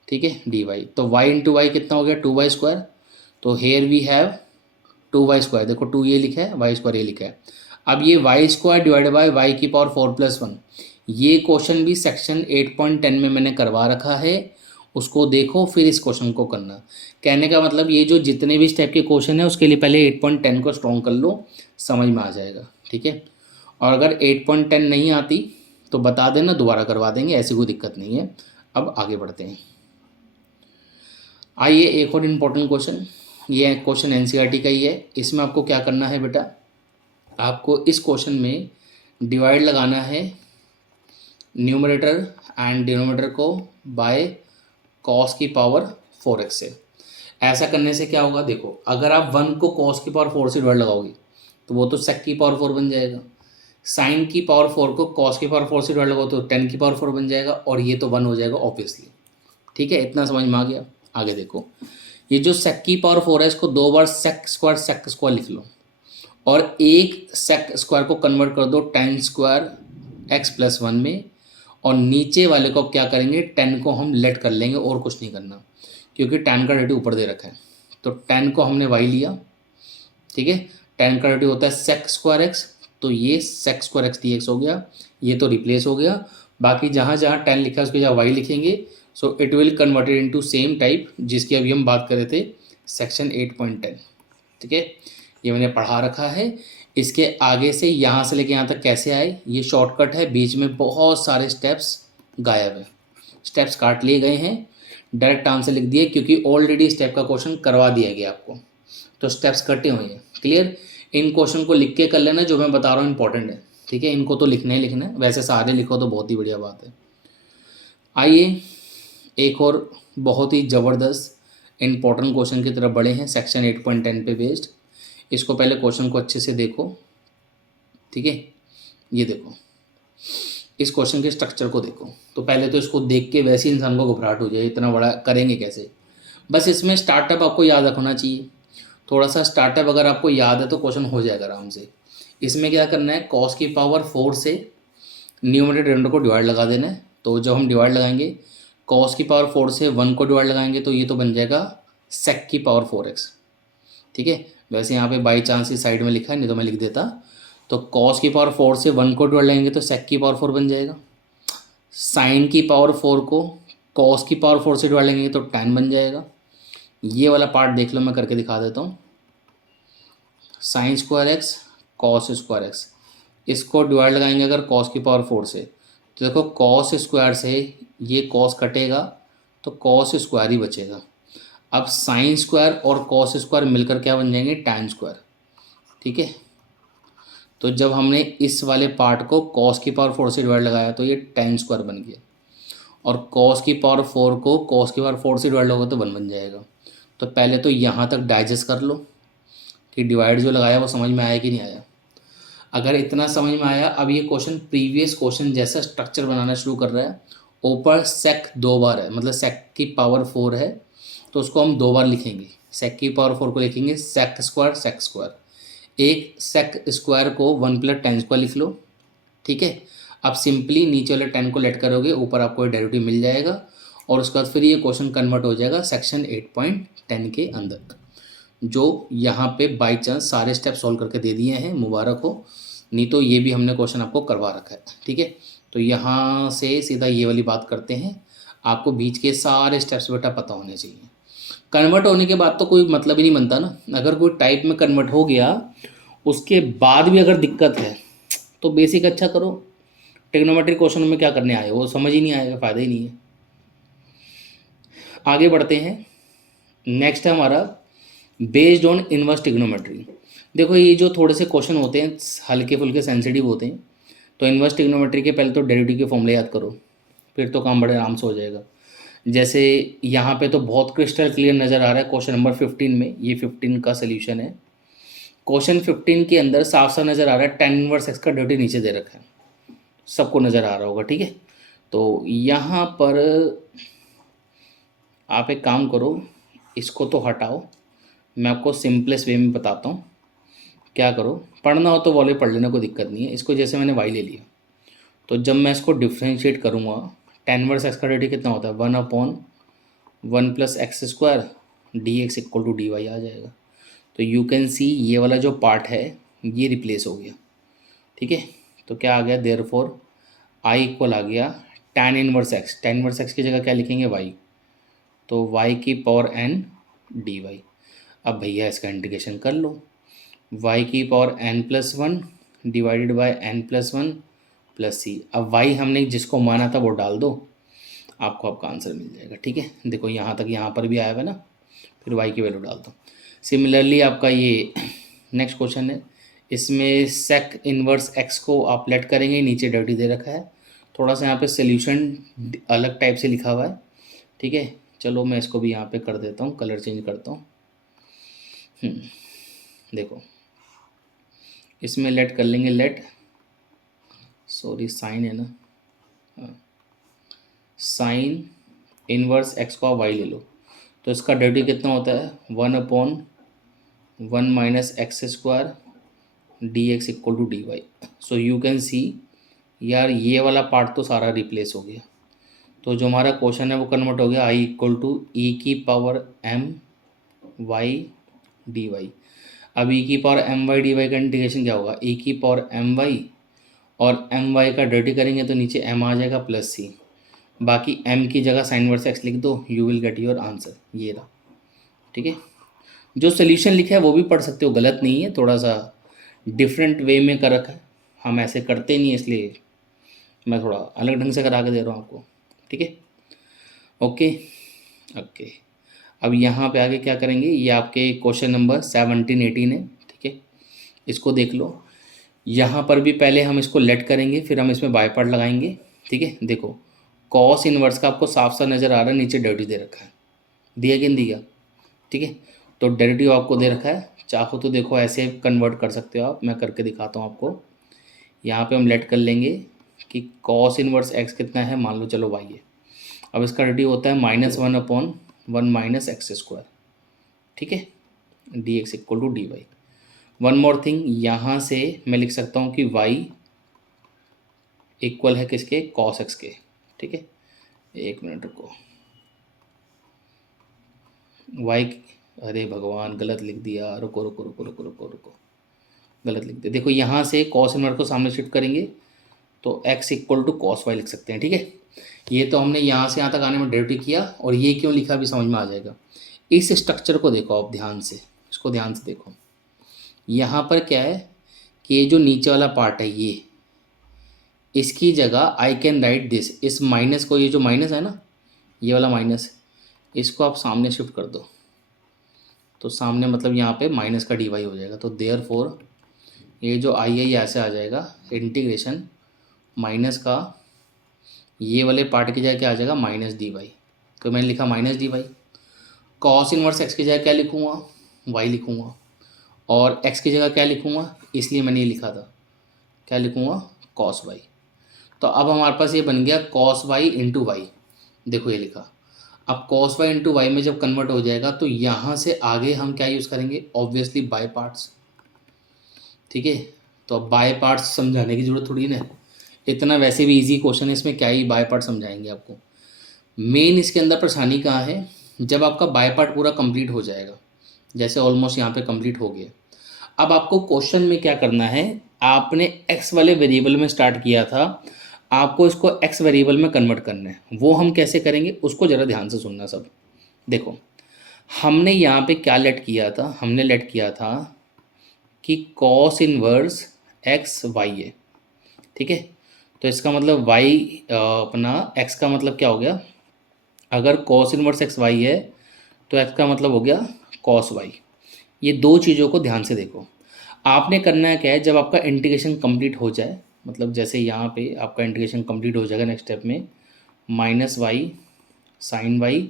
ठीक है, dy। तो y × y कितना हो गया, 2y²। तो हेयर वी हैव 2y², देखो 2 ये लिखा है, y² ये लिखा है। अब ये y² / y⁴ + 1, ये क्वेश्चन भी सेक्शन 8.10 में मैंने करवा रखा है, उसको देखो फिर इस क्वेश्चन को करना। कहने का मतलब ये जो जितने भी स्टेप के क्वेश्चन है उसके लिए पहले 8.10 को स्ट्रॉन्ग कर लो, समझ में आ जाएगा, ठीक है। और अगर 8.10 नहीं आती तो बता देना, दोबारा करवा देंगे, ऐसी कोई दिक्कत नहीं है। अब आगे बढ़ते हैं, आइए एक और इम्पोर्टेंट क्वेश्चन, ये क्वेश्चन एनसीईआरटी का ही है। इसमें आपको क्या करना है बेटा, आपको इस क्वेश्चन में डिवाइड लगाना है न्यूमरेटर एंड डिनोमिनेटर को बाय cos⁴ (4x) से। ऐसा करने से क्या होगा, देखो अगर आप 1 को cos⁴ से डिवाइड लगाओगे तो वो तो sec⁴ बन जाएगा, sin⁴ को cos⁴ से डिवाइड लगाओ तो tan⁴ बन जाएगा, और ये तो 1 हो जाएगा ऑब्वियसली, ठीक है। इतना समझ में आ गया। आगे देखो, ये जो sec⁴ है इसको 2 बार sec² लिख लो, और एक sec² को कन्वर्ट कर दो tan² x + 1 में, और नीचे वाले को अब क्या करेंगे, tan को हम लेट कर लेंगे, और कुछ नहीं करना, क्योंकि tan का डेरिवेटिव ऊपर दे रखा है। तो tan को हमने y लिया, ठीक है, tan का डेरिवेटिव होता है sec² x, तो ये sec² x dx हो गया, ये तो रिप्लेस हो गया। बाकी जहाँ जहाँ tan लिखा है उसकी जगह y लिखेंगे, so it will converted into same type जिसकी अभी हम बात कर रहे थे, सेक्शन 8.10, ठीक है। ये मैंने पढ़ा रखा है। इसके आगे से यहाँ से लेके यहाँ तक कैसे आए, ये शॉर्टकट है, बीच में बहुत सारे स्टेप्स गायब हैं, स्टेप्स काट लिए गए हैं, डायरेक्ट आंसर लिख दिए, क्योंकि ऑलरेडी स्टेप का क्वेश्चन करवा दिया गया आपको, तो स्टेप्स कटे हुए हैं। क्लियर, इन क्वेश्चन को लिख के कर लेना, जो मैं बता रहा हूँ इंपॉर्टेंट है, ठीक है। इनको तो लिखना ही लिखना है, वैसे सारे लिखो तो बहुत ही बढ़िया बात है। आइए एक और बहुत ही ज़बरदस्त इंपॉर्टेंट क्वेश्चन की तरफ बढ़े हैं, सेक्शन 8.10 पे बेस्ड। इसको पहले क्वेश्चन को अच्छे से देखो, ठीक है। ये देखो, इस क्वेश्चन के स्ट्रक्चर को देखो, तो पहले तो इसको देख के वैसे ही इंसान को घबराहट हो जाए, इतना बड़ा करेंगे कैसे। बस इसमें स्टार्टअप आपको याद रखना चाहिए, थोड़ा सा स्टार्टअप अगर आपको याद है तो क्वेश्चन हो जाएगा आराम से। इसमें क्या करना है, कॉस की पावर 4 से न्यूमरेटर डिनोमिनेटर को डिवाइड लगा देना है। तो जब हम डिवाइड लगाएंगे कॉस की पावर 4 से 1 को डिवाइड लगाएंगे तो ये तो बन जाएगा सेक की पावर 4x। ठीक है, वैसे यहाँ पे बाई चांस ही साइड में लिखा है, नहीं तो मैं लिख देता। तो कॉस की पावर 4 से 1 को डिवाइड लगाएंगे तो सेक की पावर 4 बन जाएगा। साइन की पावर 4 को कॉस की पावर 4 से डिवाइड लेंगे तो tan बन जाएगा। ये वाला पार्ट देख लो, मैं करके दिखा देता हूँ। Sine square x cos square x, इसको डिवाइड लगाएंगे अगर कॉस की पावर 4 से, तो देखो कॉस स्क्वायर से ये कॉस कटेगा तो कॉस स्क्वायर ही बचेगा। अब साइन स्क्वायर और कॉस स्क्वायर मिलकर क्या बन जाएंगे, टैन स्क्वायर। ठीक है, तो जब हमने इस वाले पार्ट को कॉस की पावर 4 से डिवाइड लगाया तो ये टैन स्क्वायर बन गया, और कॉस की पावर 4 को कॉस की पावर 4 से डिवाइड होगा तो 1 बन जाएगा। तो पहले तो यहाँ तक डाइजेस्ट कर लो कि डिवाइड जो लगाया वो समझ में आया कि नहीं आया। अगर इतना समझ में आया, अब ये क्वेश्चन प्रीवियस क्वेश्चन जैसा स्ट्रक्चर बनाना शुरू कर रहा है। ऊपर सेक 2 बार है, मतलब सेक की पावर 4 है, तो उसको हम 2 बार लिखेंगे। सेक की पावर 4 को लिखेंगे सेक स्क्वायर। एक सेक स्क्वायर को 1 प्लस टेन स्क्वायर लिख लो। ठीक है, अब सिंपली नीचे वाले 10 को लेट करोगे, ऊपर आपको डेरिवेटिव मिल जाएगा, और उसके बाद फिर ये क्वेश्चन कन्वर्ट हो जाएगा सेक्शन 8.10 के अंदर, जो यहाँ पे बाई चांस सारे स्टेप सॉल्व करके दे दिए हैं। मुबारक हो, नहीं तो ये भी हमने क्वेश्चन आपको करवा रखा है। ठीक है, तो यहाँ से सीधा ये वाली बात करते हैं। आपको बीच के सारे स्टेप्स बेटा पता होने चाहिए। कन्वर्ट होने के बाद तो कोई मतलब ही नहीं बनता ना। अगर कोई टाइप में कन्वर्ट हो गया उसके बाद भी अगर दिक्कत है तो बेसिक अच्छा करो। ट्रिग्नोमेट्री क्वेश्चन में क्या करने आए, वो समझ ही नहीं आएगा, फ़ायदा ही नहीं है। आगे बढ़ते हैं। नेक्स्ट है हमारा बेस्ड ऑन इनवर्स ट्रिग्नोमेट्री। देखो ये जो थोड़े से क्वेश्चन होते हैं हल्के फुल्के सेंसिटिव होते हैं, तो इनवर्स ट्रिग्नोमेट्री के पहले तो डेरिवेटिव के फॉर्मूले याद करो, फिर तो काम बड़े आराम से हो जाएगा। जैसे यहाँ पे तो बहुत क्रिस्टल क्लियर नज़र आ रहा है क्वेश्चन नंबर 15 में, ये 15 का सोल्यूशन है। क्वेश्चन 15 के अंदर साफ साफ नज़र आ रहा है tan इनवर्स x का डेरिवेटिव नीचे दे रखा है, सबको नज़र आ रहा होगा। ठीक है, तो यहाँ पर आप एक काम करो, इसको तो हटाओ, मैं आपको सिंपलेस्ट वे में बताता हूँ। क्या करो, पढ़ना हो तो वाले पढ़ लेना, कोई दिक्कत नहीं है। इसको जैसे मैंने y ले लिया, तो जब मैं इसको डिफ्रेंशिएट करूँगा, tan इनवर्स x का डेरिवेटिव कितना होता है, 1/1 + x² dx = dy आ जाएगा। तो यू कैन सी ये वाला जो पार्ट है ये रिप्लेस हो गया। ठीक है, तो क्या आ गया, देयरफॉर I इक्वल आ गया tan inverse x। tan inverse x की जगह क्या लिखेंगे, y, तो y की पावर n dy। अब भैया इसका इंटीग्रेशन कर लो, y की power n+1 divided by n+1 + c। अब y हमने जिसको माना था वो डाल दो, आपको आपका आंसर मिल जाएगा। ठीक है, देखो यहाँ तक, यहाँ पर भी आया हुआ ना, फिर y की वैल्यू डाल दो। सिमिलरली आपका ये नेक्स्ट क्वेश्चन है, इसमें सेक इनवर्स x को आप लेट करेंगे, नीचे डेरिवेटिव दे रखा है, थोड़ा सा यहाँ पे सॉल्यूशन अलग टाइप से लिखा हुआ है। ठीक है, चलो मैं इसको भी यहाँ पे कर देता हूँ, कलर चेंज करता हूँ। देखो इसमें लेट कर लेंगे, लेट, सॉरी साइन है ना, साइन इनवर्स x को आप y ले लो, तो इसका डेरिवेटिव कितना होता है, 1/1 - x² dx = dy। So you can see यार ये वाला पार्ट तो सारा रिप्लेस हो गया, तो जो हमारा क्वेश्चन है वो कन्वर्ट हो गया I = e⁻m y dy। अब e⁻my dy का इंटीग्रेशन क्या होगा, e⁻my, और my का डेरिवेटिव करेंगे तो नीचे m आ जाएगा +c, बाकी m की जगह साइन इनवर्स x लिख दो, you will get your answer, ये रहा। ठीक है, जो सोल्यूशन लिखा है वो भी पढ़ सकते हो, गलत नहीं है, थोड़ा सा डिफरेंट वे में कर रखा है, हम ऐसे करते नहीं, इसलिए मैं थोड़ा अलग ढंग से करा के दे रहा हूँ आपको। ठीक है, ओके ओके। अब यहाँ पे आगे क्या करेंगे, ये आपके क्वेश्चन नंबर 17-18 है। ठीक है, इसको देख लो, यहाँ पर भी पहले हम इसको लेट करेंगे, फिर हम इसमें बाय पार्ट लगाएंगे। ठीक है, देखो कॉस इनवर्स का आपको साफ साफ नज़र आ रहा है, नीचे डेरिवेटिव दे रखा है, दिया कि नहीं दिया। ठीक है, तो डेरिवेटिव आपको दे रखा है, चाहो तो देखो ऐसे कन्वर्ट कर सकते हो आप, मैं करके दिखाता हूँ आपको। यहाँ पे हम लेट कर लेंगे कि कॉस इनवर्स x कितना है, मान लो चलो y है। अब इसका डेरिवेटिव होता है -1/1 - x²। ठीक है, dx = dy। One more thing, यहाँ से मैं लिख सकता हूँ कि y इक्वल है किसके, कॉस एक्स के। ठीक है, एक मिनट रुको, y, अरे भगवान गलत लिख दिया, रुको रुको रुको रुको रुको रुको, गलत लिख दिया। देखो यहाँ से कॉस इनवर्स को सामने शिफ्ट करेंगे तो x equal to cos Y लिख सकते हैं। ठीक है, ये तो हमने यहाँ से यहाँ तक आने में डेरिवेटिव किया, और ये क्यों लिखा भी समझ में आ जाएगा। इस स्ट्रक्चर को देखो आप ध्यान से, इसको ध्यान से देखो। यहाँ पर क्या है कि ये जो नीचे वाला पार्ट है, ये इसकी जगह आई कैन राइट दिस, इस माइनस को, ये जो माइनस है ना, ये वाला माइनस, इसको आप सामने शिफ्ट कर दो, तो सामने मतलब यहाँ पे माइनस का dy हो जाएगा। तो देयरफॉर ये जो आई है ये ऐसे आ जाएगा, इंटीग्रेशन माइनस का ये वाले पार्ट की जगह क्या आ जाएगा, माइनस dy। तो मैंने लिखा minus dy। Cos inverse x की जगह क्या लिखूँगा, y लिखूँगा, और x की जगह क्या लिखूँगा, इसलिए मैंने ये लिखा था, क्या लिखूँगा, कॉस y। तो अब हमारे पास ये बन गया कॉस y इंटू वाई। देखो ये लिखा, अब कॉस y इंटू वाई में जब कन्वर्ट हो जाएगा तो यहाँ से आगे हम क्या यूज़ करेंगे, ऑब्वियसली बाय पार्ट्स। ठीक है, तो अब बाय पार्ट्स समझाने की ज़रूरत थोड़ी ना, इतना वैसे भी इजी क्वेश्चन है, इसमें क्या ही बाय पार्ट समझाएंगे आपको। मेन इसके अंदर परेशानी कहाँ है, जब आपका बाय पार्ट पूरा कंप्लीट हो जाएगा, जैसे ऑलमोस्ट यहाँ पे कंप्लीट हो गया, अब आपको क्वेश्चन में क्या करना है, आपने एक्स वाले वेरिएबल में स्टार्ट किया था, आपको इसको एक्स वेरिएबल में कन्वर्ट करना है। वो हम कैसे करेंगे उसको ज़रा ध्यान से सुनना सब। देखो हमने यहाँ पे क्या लेट किया था, हमने लेट किया था कि कॉस इनवर्स एक्स वाई है। ठीक है, तो इसका मतलब y अपना x का मतलब क्या हो गया, अगर कॉस इनवर्स एक्स वाई है तो x का मतलब हो गया कॉस वाई। ये दो चीज़ों को ध्यान से देखो। आपने करना है क्या है, जब आपका इंटीग्रेशन कंप्लीट हो जाए, मतलब जैसे यहाँ पे आपका इंटीग्रेशन कंप्लीट हो जाएगा नेक्स्ट स्टेप में, माइनस वाई साइन वाई,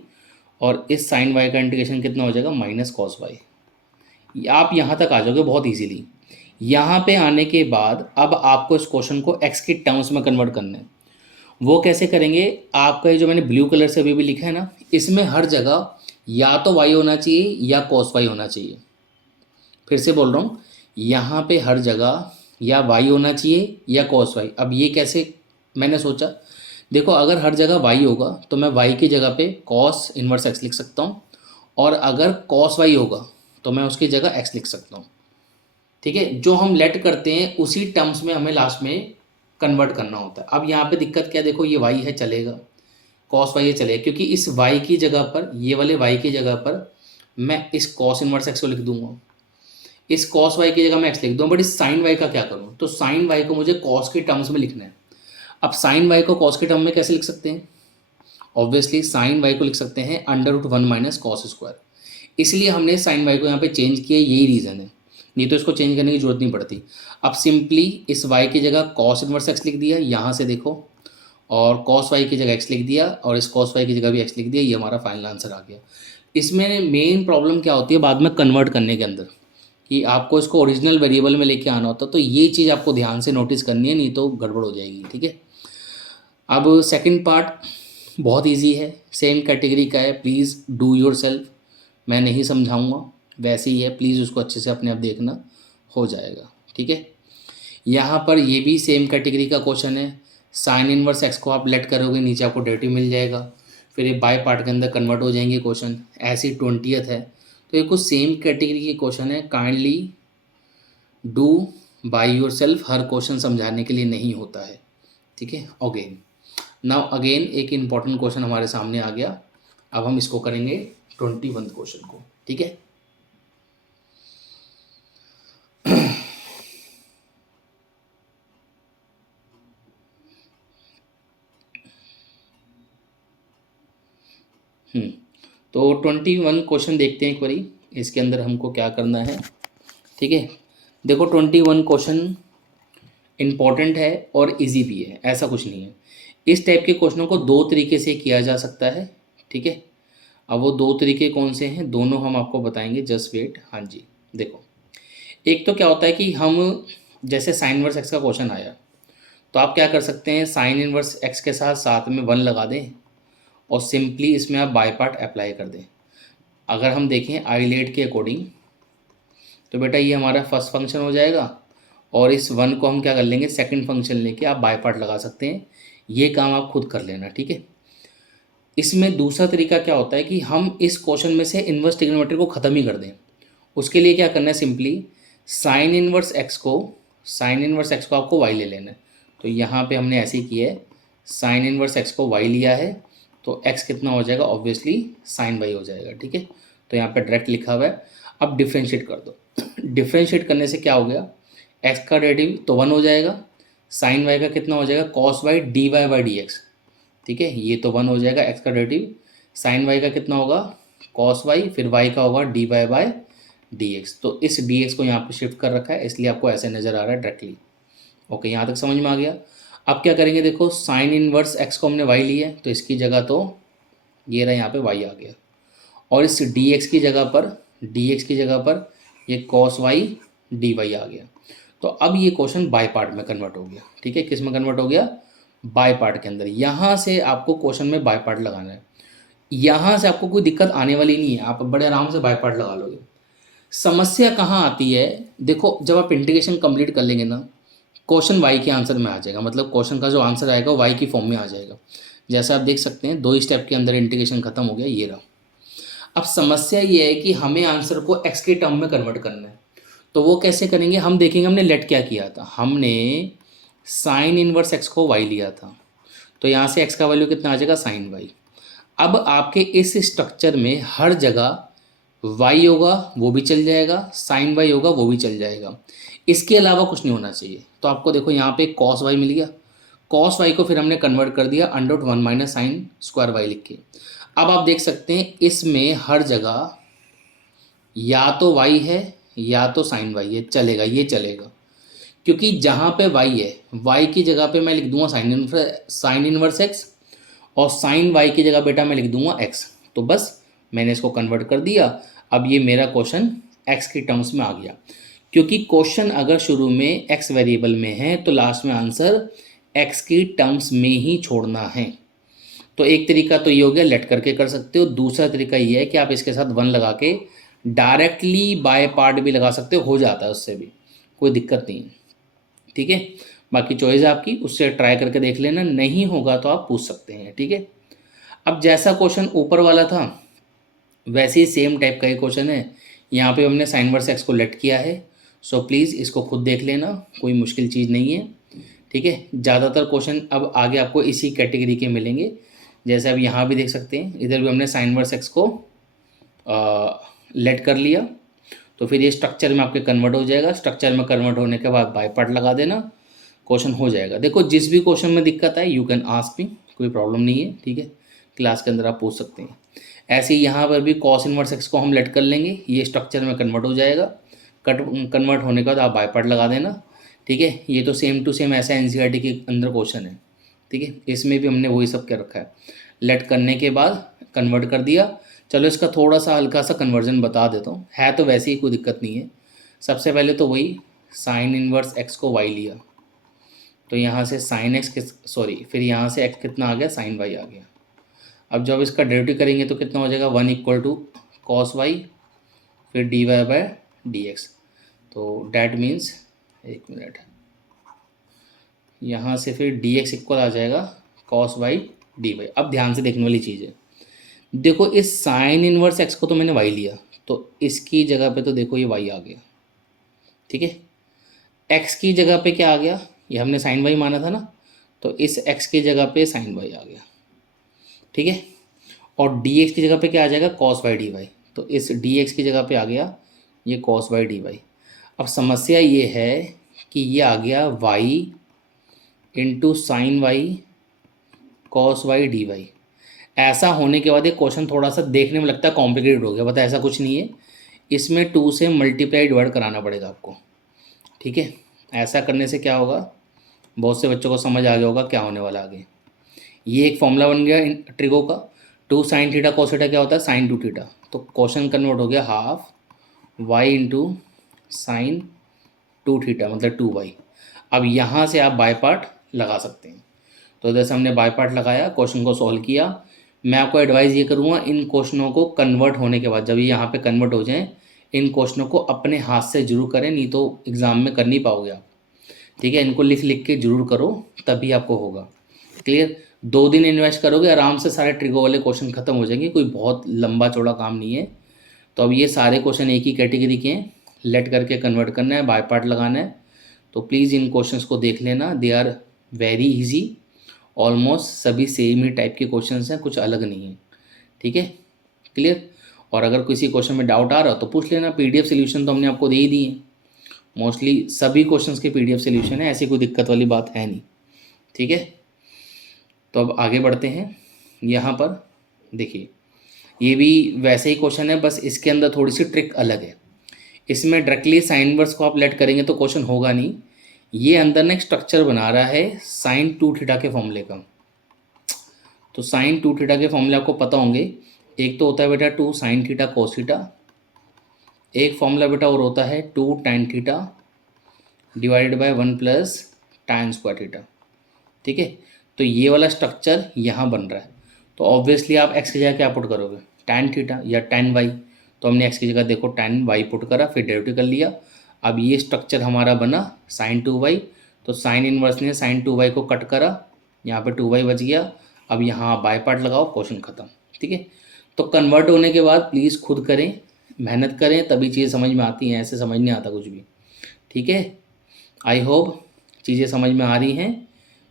और इस साइन वाई का इंटीग्रेशन कितना हो जाएगा, माइनस कॉस वाई। आप यहाँ तक आ जाओगे बहुत इजीली। यहाँ पे आने के बाद अब आपको इस क्वेश्चन को x की टर्म्स में कन्वर्ट करना है। वो कैसे करेंगे, आपका ये जो मैंने ब्लू कलर से अभी भी लिखा है ना, इसमें हर जगह या तो y होना चाहिए या cos y होना चाहिए। फिर से बोल रहा हूँ, यहाँ पे हर जगह या y होना चाहिए या cos y। अब ये कैसे मैंने सोचा, देखो अगर हर जगह y होगा तो मैं y की जगह पे cos इनवर्स x लिख सकता हूँ, और अगर cos y होगा तो मैं उसकी जगह x लिख सकता हूँ। ठीक है, जो हम लेट करते हैं उसी टर्म्स में हमें लास्ट में कन्वर्ट करना होता है। अब यहाँ पे दिक्कत क्या है, देखो ये y है चलेगा, cos y है चलेगा, क्योंकि इस y की जगह पर, ये वाले y की जगह पर मैं इस cos इनवर्स x को लिख दूंगा, इस cos y की जगह मैं x लिख दूँ। बट इस sin y का क्या करूँ, तो sin y को मुझे cos के टर्म्स में लिखना है। अब sin y को cos के टर्म में कैसे लिख सकते हैं, ऑब्वियसली sin y को लिख सकते हैं √1 माइनस कॉस स्क्वायर। इसलिए हमने sin y को यहाँ पे चेंज किया, यही रीज़न है, नहीं तो इसको चेंज करने की जरूरत नहीं पड़ती। अब सिंपली इस y की जगह cos इनवर्स x लिख दिया, यहाँ से देखो, और cos y की जगह x लिख दिया, और इस cos y की जगह भी x लिख दिया, ये हमारा फाइनल आंसर आ गया। इसमें मेन प्रॉब्लम क्या होती है बाद में कन्वर्ट करने के अंदर, कि आपको इसको ओरिजिनल वेरिएबल में लेके आना होता है, तो ये चीज़ आपको ध्यान से नोटिस करनी है, नहीं तो गड़बड़ हो जाएगी। ठीक है, अब सेकंड पार्ट बहुत इजी है, सेम कैटेगरी का है, प्लीज़ डू योर सेल्फ, मैं नहीं समझाऊंगा, वैसे ही है, प्लीज़ उसको अच्छे से अपने आप देखना, हो जाएगा। ठीक है, यहाँ पर ये भी सेम कैटेगरी का क्वेश्चन है, साइन इनवर्स एक्स को आप लेट करोगे, नीचे आपको डेरिवेटिव मिल जाएगा, फिर ये बाय पार्ट के अंदर कन्वर्ट हो जाएंगे क्वेश्चन, ऐसी 20th है। तो ये कुछ सेम कैटेगरी के क्वेश्चन है, kindly do by your self, her question समझाने के लिए नहीं होता है। ठीक है, अगेन नाउ अगेन एक इम्पॉर्टेंट क्वेश्चन हमारे सामने आ गया, अब हम इसको करेंगे 21 क्वेश्चन को। ठीक है, तो 21 क्वेश्चन देखते हैं एक बारी, इसके अंदर हमको क्या करना है। ठीक है, देखो 21 क्वेश्चन इम्पॉर्टेंट है और इजी भी है, ऐसा कुछ नहीं है। इस टाइप के क्वेश्चनों को दो तरीके से किया जा सकता है। ठीक है, अब वो दो तरीके कौन से हैं, दोनों हम आपको बताएंगे, जस्ट वेट। हाँ जी, देखो एक तो क्या होता है कि हम जैसे साइन इनवर्स एक्स का क्वेश्चन आया, तो आप क्या कर सकते हैं, साइन इनवर्स एक्स के साथ साथ में 1 लगा दें, और सिंपली इसमें आप बाय पार्ट अप्लाई कर दें। अगर हम देखें आइलेट के अकॉर्डिंग, तो बेटा ये हमारा फर्स्ट फंक्शन हो जाएगा, और इस 1 को हम क्या कर लेंगे, सेकंड फंक्शन लेके आप बाय पार्ट लगा सकते हैं। ये काम आप खुद कर लेना, ठीक है। इसमें दूसरा तरीका क्या होता है कि हम इस क्वेश्चन में से इन्वर्स ट्रिग्नोमेट्री को ख़त्म ही कर दें। उसके लिए क्या करना है, सिंपली साइन इनवर्स एक्स को आपको वाई ले लेना है। तो यहाँ पे हमने ऐसे ही किया है, साइन इनवर्स एक्स को वाई लिया है, तो एक्स कितना हो जाएगा, ऑब्वियसली साइन वाई हो जाएगा, ठीक है। तो यहाँ पे डायरेक्ट लिखा हुआ है। अब डिफ्रेंशिएट कर दो। डिफ्रेंशिएट करने से क्या हो गया, एक्स का डेरिवेटिव तो 1 हो जाएगा, साइन वाई का कितना हो जाएगा, cos Y D Y by D X, ठीक है। ये तो 1 हो जाएगा एक्स का डेरिवेटिव, साइन वाई का कितना होगा, कॉस वाई, फिर वाई का होगा D Y by D X. तो इस डी एक्स को यहाँ पे शिफ्ट कर रखा है, इसलिए आपको ऐसे नज़र आ रहा है डायरेक्टली। ओके, यहाँ तक समझ में आ गया। अब क्या करेंगे, देखो साइन इनवर्स एक्स को हमने वाई लिया है, तो इसकी जगह तो ये रहा, यहाँ पे वाई आ गया, और इस डी एक्स की जगह पर ये कॉस वाई डी वाई आ गया। तो अब ये क्वेश्चन बाय पार्ट में कन्वर्ट हो गया, ठीक है। किस में कन्वर्ट हो गया, बाय पार्ट के अंदर। यहाँ से आपको क्वेश्चन में बाय पार्ट लगाना है, यहाँ से आपको कोई दिक्कत आने वाली नहीं है, आप बड़े आराम से बाय पार्ट लगा लोगे। समस्या कहाँ आती है, देखो जब आप इंटीग्रेशन कंप्लीट कर लेंगे ना, क्वेश्चन वाई के आंसर में आ जाएगा, मतलब क्वेश्चन का जो आंसर आएगा वो वाई की फॉर्म में आ जाएगा। जैसा आप देख सकते हैं 2 स्टेप के अंदर इंटीग्रेशन खत्म हो गया, ये रहा। अब समस्या ये है कि हमें आंसर को एक्स के टर्म में कन्वर्ट करना है। तो वो कैसे करेंगे, हम देखेंगे हमने लेट क्या किया था, हमने साइन इनवर्स एक्स को वाई लिया था, तो यहाँ से एक्स का वैल्यू कितना आ जाएगा, साइन वाई। अब आपके इस स्ट्रक्चर में हर जगह वाई होगा वो भी चल जाएगा, साइन वाई होगा वो भी चल जाएगा, इसके अलावा कुछ नहीं होना चाहिए। तो आपको देखो यहाँ पे कॉस वाई मिल गया, कॉस वाई को फिर हमने कन्वर्ट कर दिया under 1 minus sine square Y लिख के। अब आप देख सकते हैं इसमें हर जगह या तो वाई है या तो साइन वाई है, चलेगा, ये चलेगा, क्योंकि जहाँ पे वाई है वाई की जगह पे मैं लिख दूंगा साइन इनवर्स एक्स, और साइन वाई की जगह बेटा मैं लिख दूंगा एक्स। तो बस मैंने इसको कन्वर्ट कर दिया। अब ये मेरा क्वेश्चन एक्स की टर्म्स में आ गया, क्योंकि क्वेश्चन अगर शुरू में एक्स वेरिएबल में है तो लास्ट में आंसर एक्स की टर्म्स में ही छोड़ना है। तो एक तरीका तो ये हो गया, लेट करके कर सकते हो। दूसरा तरीका ये है कि आप इसके साथ 1 लगा के डायरेक्टली बाय पार्ट भी लगा सकते हो जाता है, उससे भी कोई दिक्कत नहीं, ठीक है। बाकी चॉइस है आपकी, उससे ट्राई करके देख लेना, नहीं होगा तो आप पूछ सकते हैं, ठीक है। अब जैसा क्वेश्चन ऊपर वाला था वैसे ही सेम टाइप का ही क्वेश्चन है, यहाँ पे हमने साइन इनवर्स एक्स को लेट किया है। सो प्लीज़ इसको खुद देख लेना, कोई मुश्किल चीज़ नहीं है, ठीक है। ज़्यादातर क्वेश्चन अब आगे आपको इसी कैटेगरी के मिलेंगे, जैसे अब यहाँ भी देख सकते हैं, इधर भी हमने साइन इनवर्स एक्स को लेट कर लिया, तो फिर ये स्ट्रक्चर में आपके कन्वर्ट हो जाएगा। स्ट्रक्चर में कन्वर्ट होने के बाद बाय पार्ट लगा देना, क्वेश्चन हो जाएगा। देखो जिस भी क्वेश्चन में दिक्कत आए यू कैन आस्क मी, कोई प्रॉब्लम नहीं है, ठीक है। क्लास के अंदर आप पूछ सकते हैं। ऐसे ही यहाँ पर भी कॉस इनवर्स एक्स को हम लेट कर लेंगे, ये स्ट्रक्चर में कन्वर्ट हो जाएगा। कन्वर्ट होने के बाद आप बाय पार्ट लगा देना, ठीक है। ये तो सेम टू सेम ऐसा एनसीईआरटी के अंदर क्वेश्चन है, ठीक है। इसमें भी हमने वही सब क्या रखा है, लेट करने के बाद कन्वर्ट कर दिया। चलो इसका थोड़ा सा हल्का सा कन्वर्जन बता देता हूँ, है तो वैसे ही कोई दिक्कत नहीं है। सबसे पहले तो वही साइन इनवर्स एक्स को वाई लिया, तो यहाँ से साइन एक्स फिर यहाँ से एक्स कितना आ गया, साइन वाई आ गया। अब जब इसका डेरिवेटिव करेंगे तो कितना हो जाएगा, 1 इक्वल टू कॉस वाई फिर D Y by D X. तो डैट मीन्स, एक मिनट, यहाँ से फिर डी एक्स इक्वल आ जाएगा कॉस वाई डी वाई। अब ध्यान से देखने वाली चीज़ है, देखो इस साइन इनवर्स एक्स को तो मैंने वाई लिया, तो इसकी जगह पे तो देखो ये वाई आ गया, ठीक है। एक्स की जगह पे क्या आ गया, ये हमने साइन वाई माना था ना, तो इस एक्स की जगह पे साइन वाई आ गया, ठीक है। और डी एक्स की जगह पे क्या आ जाएगा, कॉस वाई डी वाई, तो इस डी एक्स की जगह पे आ गया ये कॉस वाई डी वाई। अब समस्या ये है कि ये आ गया Y into sine Y cos Y D Y. ऐसा होने के बाद एक क्वेश्चन थोड़ा सा देखने में लगता है कॉम्प्लिकेटेड हो गया, बता ऐसा कुछ नहीं है, इसमें 2 से मल्टीप्लाई डिवाइड कराना पड़ेगा आपको, ठीक है। ऐसा करने से क्या होगा, बहुत से बच्चों को समझ आ गया होगा क्या होने वाला आगे। ये एक फॉर्मूला बन गया ट्रिगो का, 2 साइन थीटा कॉस थीटा क्या होता है, साइन 2 थीटा। तो क्वेश्चन कन्वर्ट हो गया half Y into sine 2 theta मतलब 2y। अब यहाँ से आप बाय पार्ट लगा सकते हैं। तो जैसे हमने बाय पार्ट लगाया, क्वेश्चन को सॉल्व किया। मैं आपको एडवाइस ये करूँगा, इन क्वेश्चनों को कन्वर्ट होने के बाद, जब ये यहाँ पे कन्वर्ट हो जाएं, इन क्वेश्चनों को अपने हाथ से जरूर करें, नहीं तो एग्ज़ाम में कर नहीं पाओगे आप। ठीक है, इनको लिख लिख के जरूर करो, तभी आपको होगा। क्लियर। 2 दिन इन्वेस्ट करोगे, आराम से सारे ट्रिगो वाले क्वेश्चन खत्म हो जाएंगे, कोई बहुत लंबा चौड़ा काम नहीं है। तो अब ये सारे क्वेश्चन एक ही कैटेगरी के हैं, लेट करके कन्वर्ट करना है, बाय पार्ट लगाना है। तो प्लीज़ इन क्वेश्चंस को देख लेना, they are very easy, almost सभी सेम ही टाइप के क्वेश्चंस हैं, कुछ अलग नहीं है। ठीक है, क्लियर। और अगर किसी क्वेश्चन में डाउट आ रहा हो तो पूछ लेना, पीडीएफ सोल्यूशन तो हमने आपको दे ही दिए हैं, मोस्टली सभी क्वेश्चंस के पीडीएफ सोल्यूशन है, ऐसी कोई दिक्कत वाली बात है नहीं। ठीक है, तो अब आगे बढ़ते हैं। यहाँ पर देखिए, ये भी वैसे ही क्वेश्चन है, बस इसके अंदर थोड़ी सी ट्रिक अलग है। इसमें डायरेक्टली साइन इनवर्स को आप लेट करेंगे तो क्वेश्चन होगा नहीं। ये अंदर ना एक स्ट्रक्चर बना रहा है साइन 2 थीटा के फॉर्मूले का। तो साइन 2 थीटा के फॉर्मूले आपको पता होंगे, एक तो होता है बेटा 2 साइन थीटा कोस थीटा, एक फॉर्मूला बेटा और होता है 2 tan theta divided by 1 plus tan square theta. ठीक है, तो ये वाला स्ट्रक्चर यहाँ बन रहा है। तो ऑब्वियसली आप एक्स की जगह क्या पुट करोगे, tan थीटा या tan वाई। तो हमने एक्स की जगह देखो tan वाई पुट करा, फिर डेरिवेटिव कर लिया। अब ये स्ट्रक्चर हमारा बना sin 2y, तो साइन इनवर्स ने sin 2y को कट करा, यहाँ पे 2y बच गया। अब यहाँ बाय पार्ट लगाओ, क्वेश्चन खत्म। ठीक है, तो कन्वर्ट होने के बाद प्लीज़ खुद करें, मेहनत करें, तभी चीज़ें समझ में आती हैं, ऐसे समझ नहीं आता कुछ भी। ठीक है, आई होप चीज़ें समझ में आ रही हैं,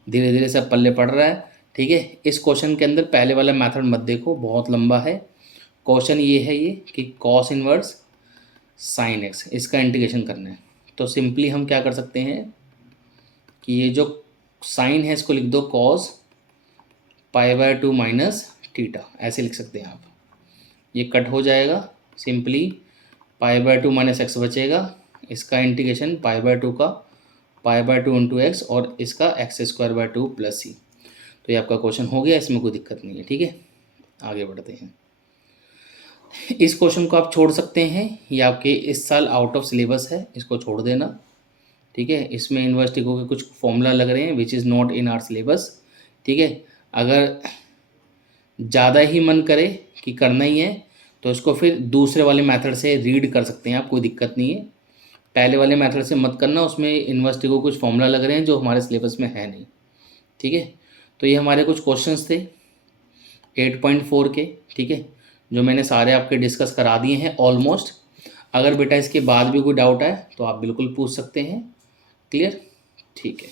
धीरे धीरे सब पल्ले पड़ रहा है। ठीक है, इस क्वेश्चन के अंदर पहले वाला मेथड मत देखो, बहुत लंबा है। क्वेश्चन ये है ये कि कॉस इनवर्स साइन एक्स, इसका इंटीग्रेशन करना है। तो सिंपली हम क्या कर सकते हैं कि ये जो साइन है इसको लिख दो कॉस π/2 माइनस थीटा, ऐसे लिख सकते हैं आप। ये कट हो जाएगा, सिंपली π/2 माइनस एक्स बचेगा, इसका इंटीग्रेशन π/2 का π/2 इंटू एक्स और इसका x²/2 प्लस सी। तो ये आपका क्वेश्चन हो गया, इसमें कोई दिक्कत नहीं है। ठीक है, आगे बढ़ते हैं। इस क्वेश्चन को आप छोड़ सकते हैं, ये आपके इस साल आउट ऑफ सिलेबस है, इसको छोड़ देना। ठीक है, इसमें इनवर्स ट्रिगो के कुछ फॉर्मूला लग रहे हैं which is not in our syllabus. ठीक है, अगर ज़्यादा ही मन करे कि करना ही है तो इसको फिर दूसरे वाले मेथड से रीड कर सकते हैं आप, कोई दिक्कत नहीं है। पहले वाले मेथड से मत करना, उसमें इनवर्स ट्रिगो कुछ फॉर्मूला लग रहे हैं जो हमारे सिलेबस में है नहीं। ठीक है, तो ये हमारे कुछ क्वेश्चंस थे 8.4 के। ठीक है, जो मैंने सारे आपके डिस्कस करा दिए हैं ऑलमोस्ट। अगर बेटा इसके बाद भी कोई डाउट है तो आप बिल्कुल पूछ सकते हैं। क्लियर, ठीक है।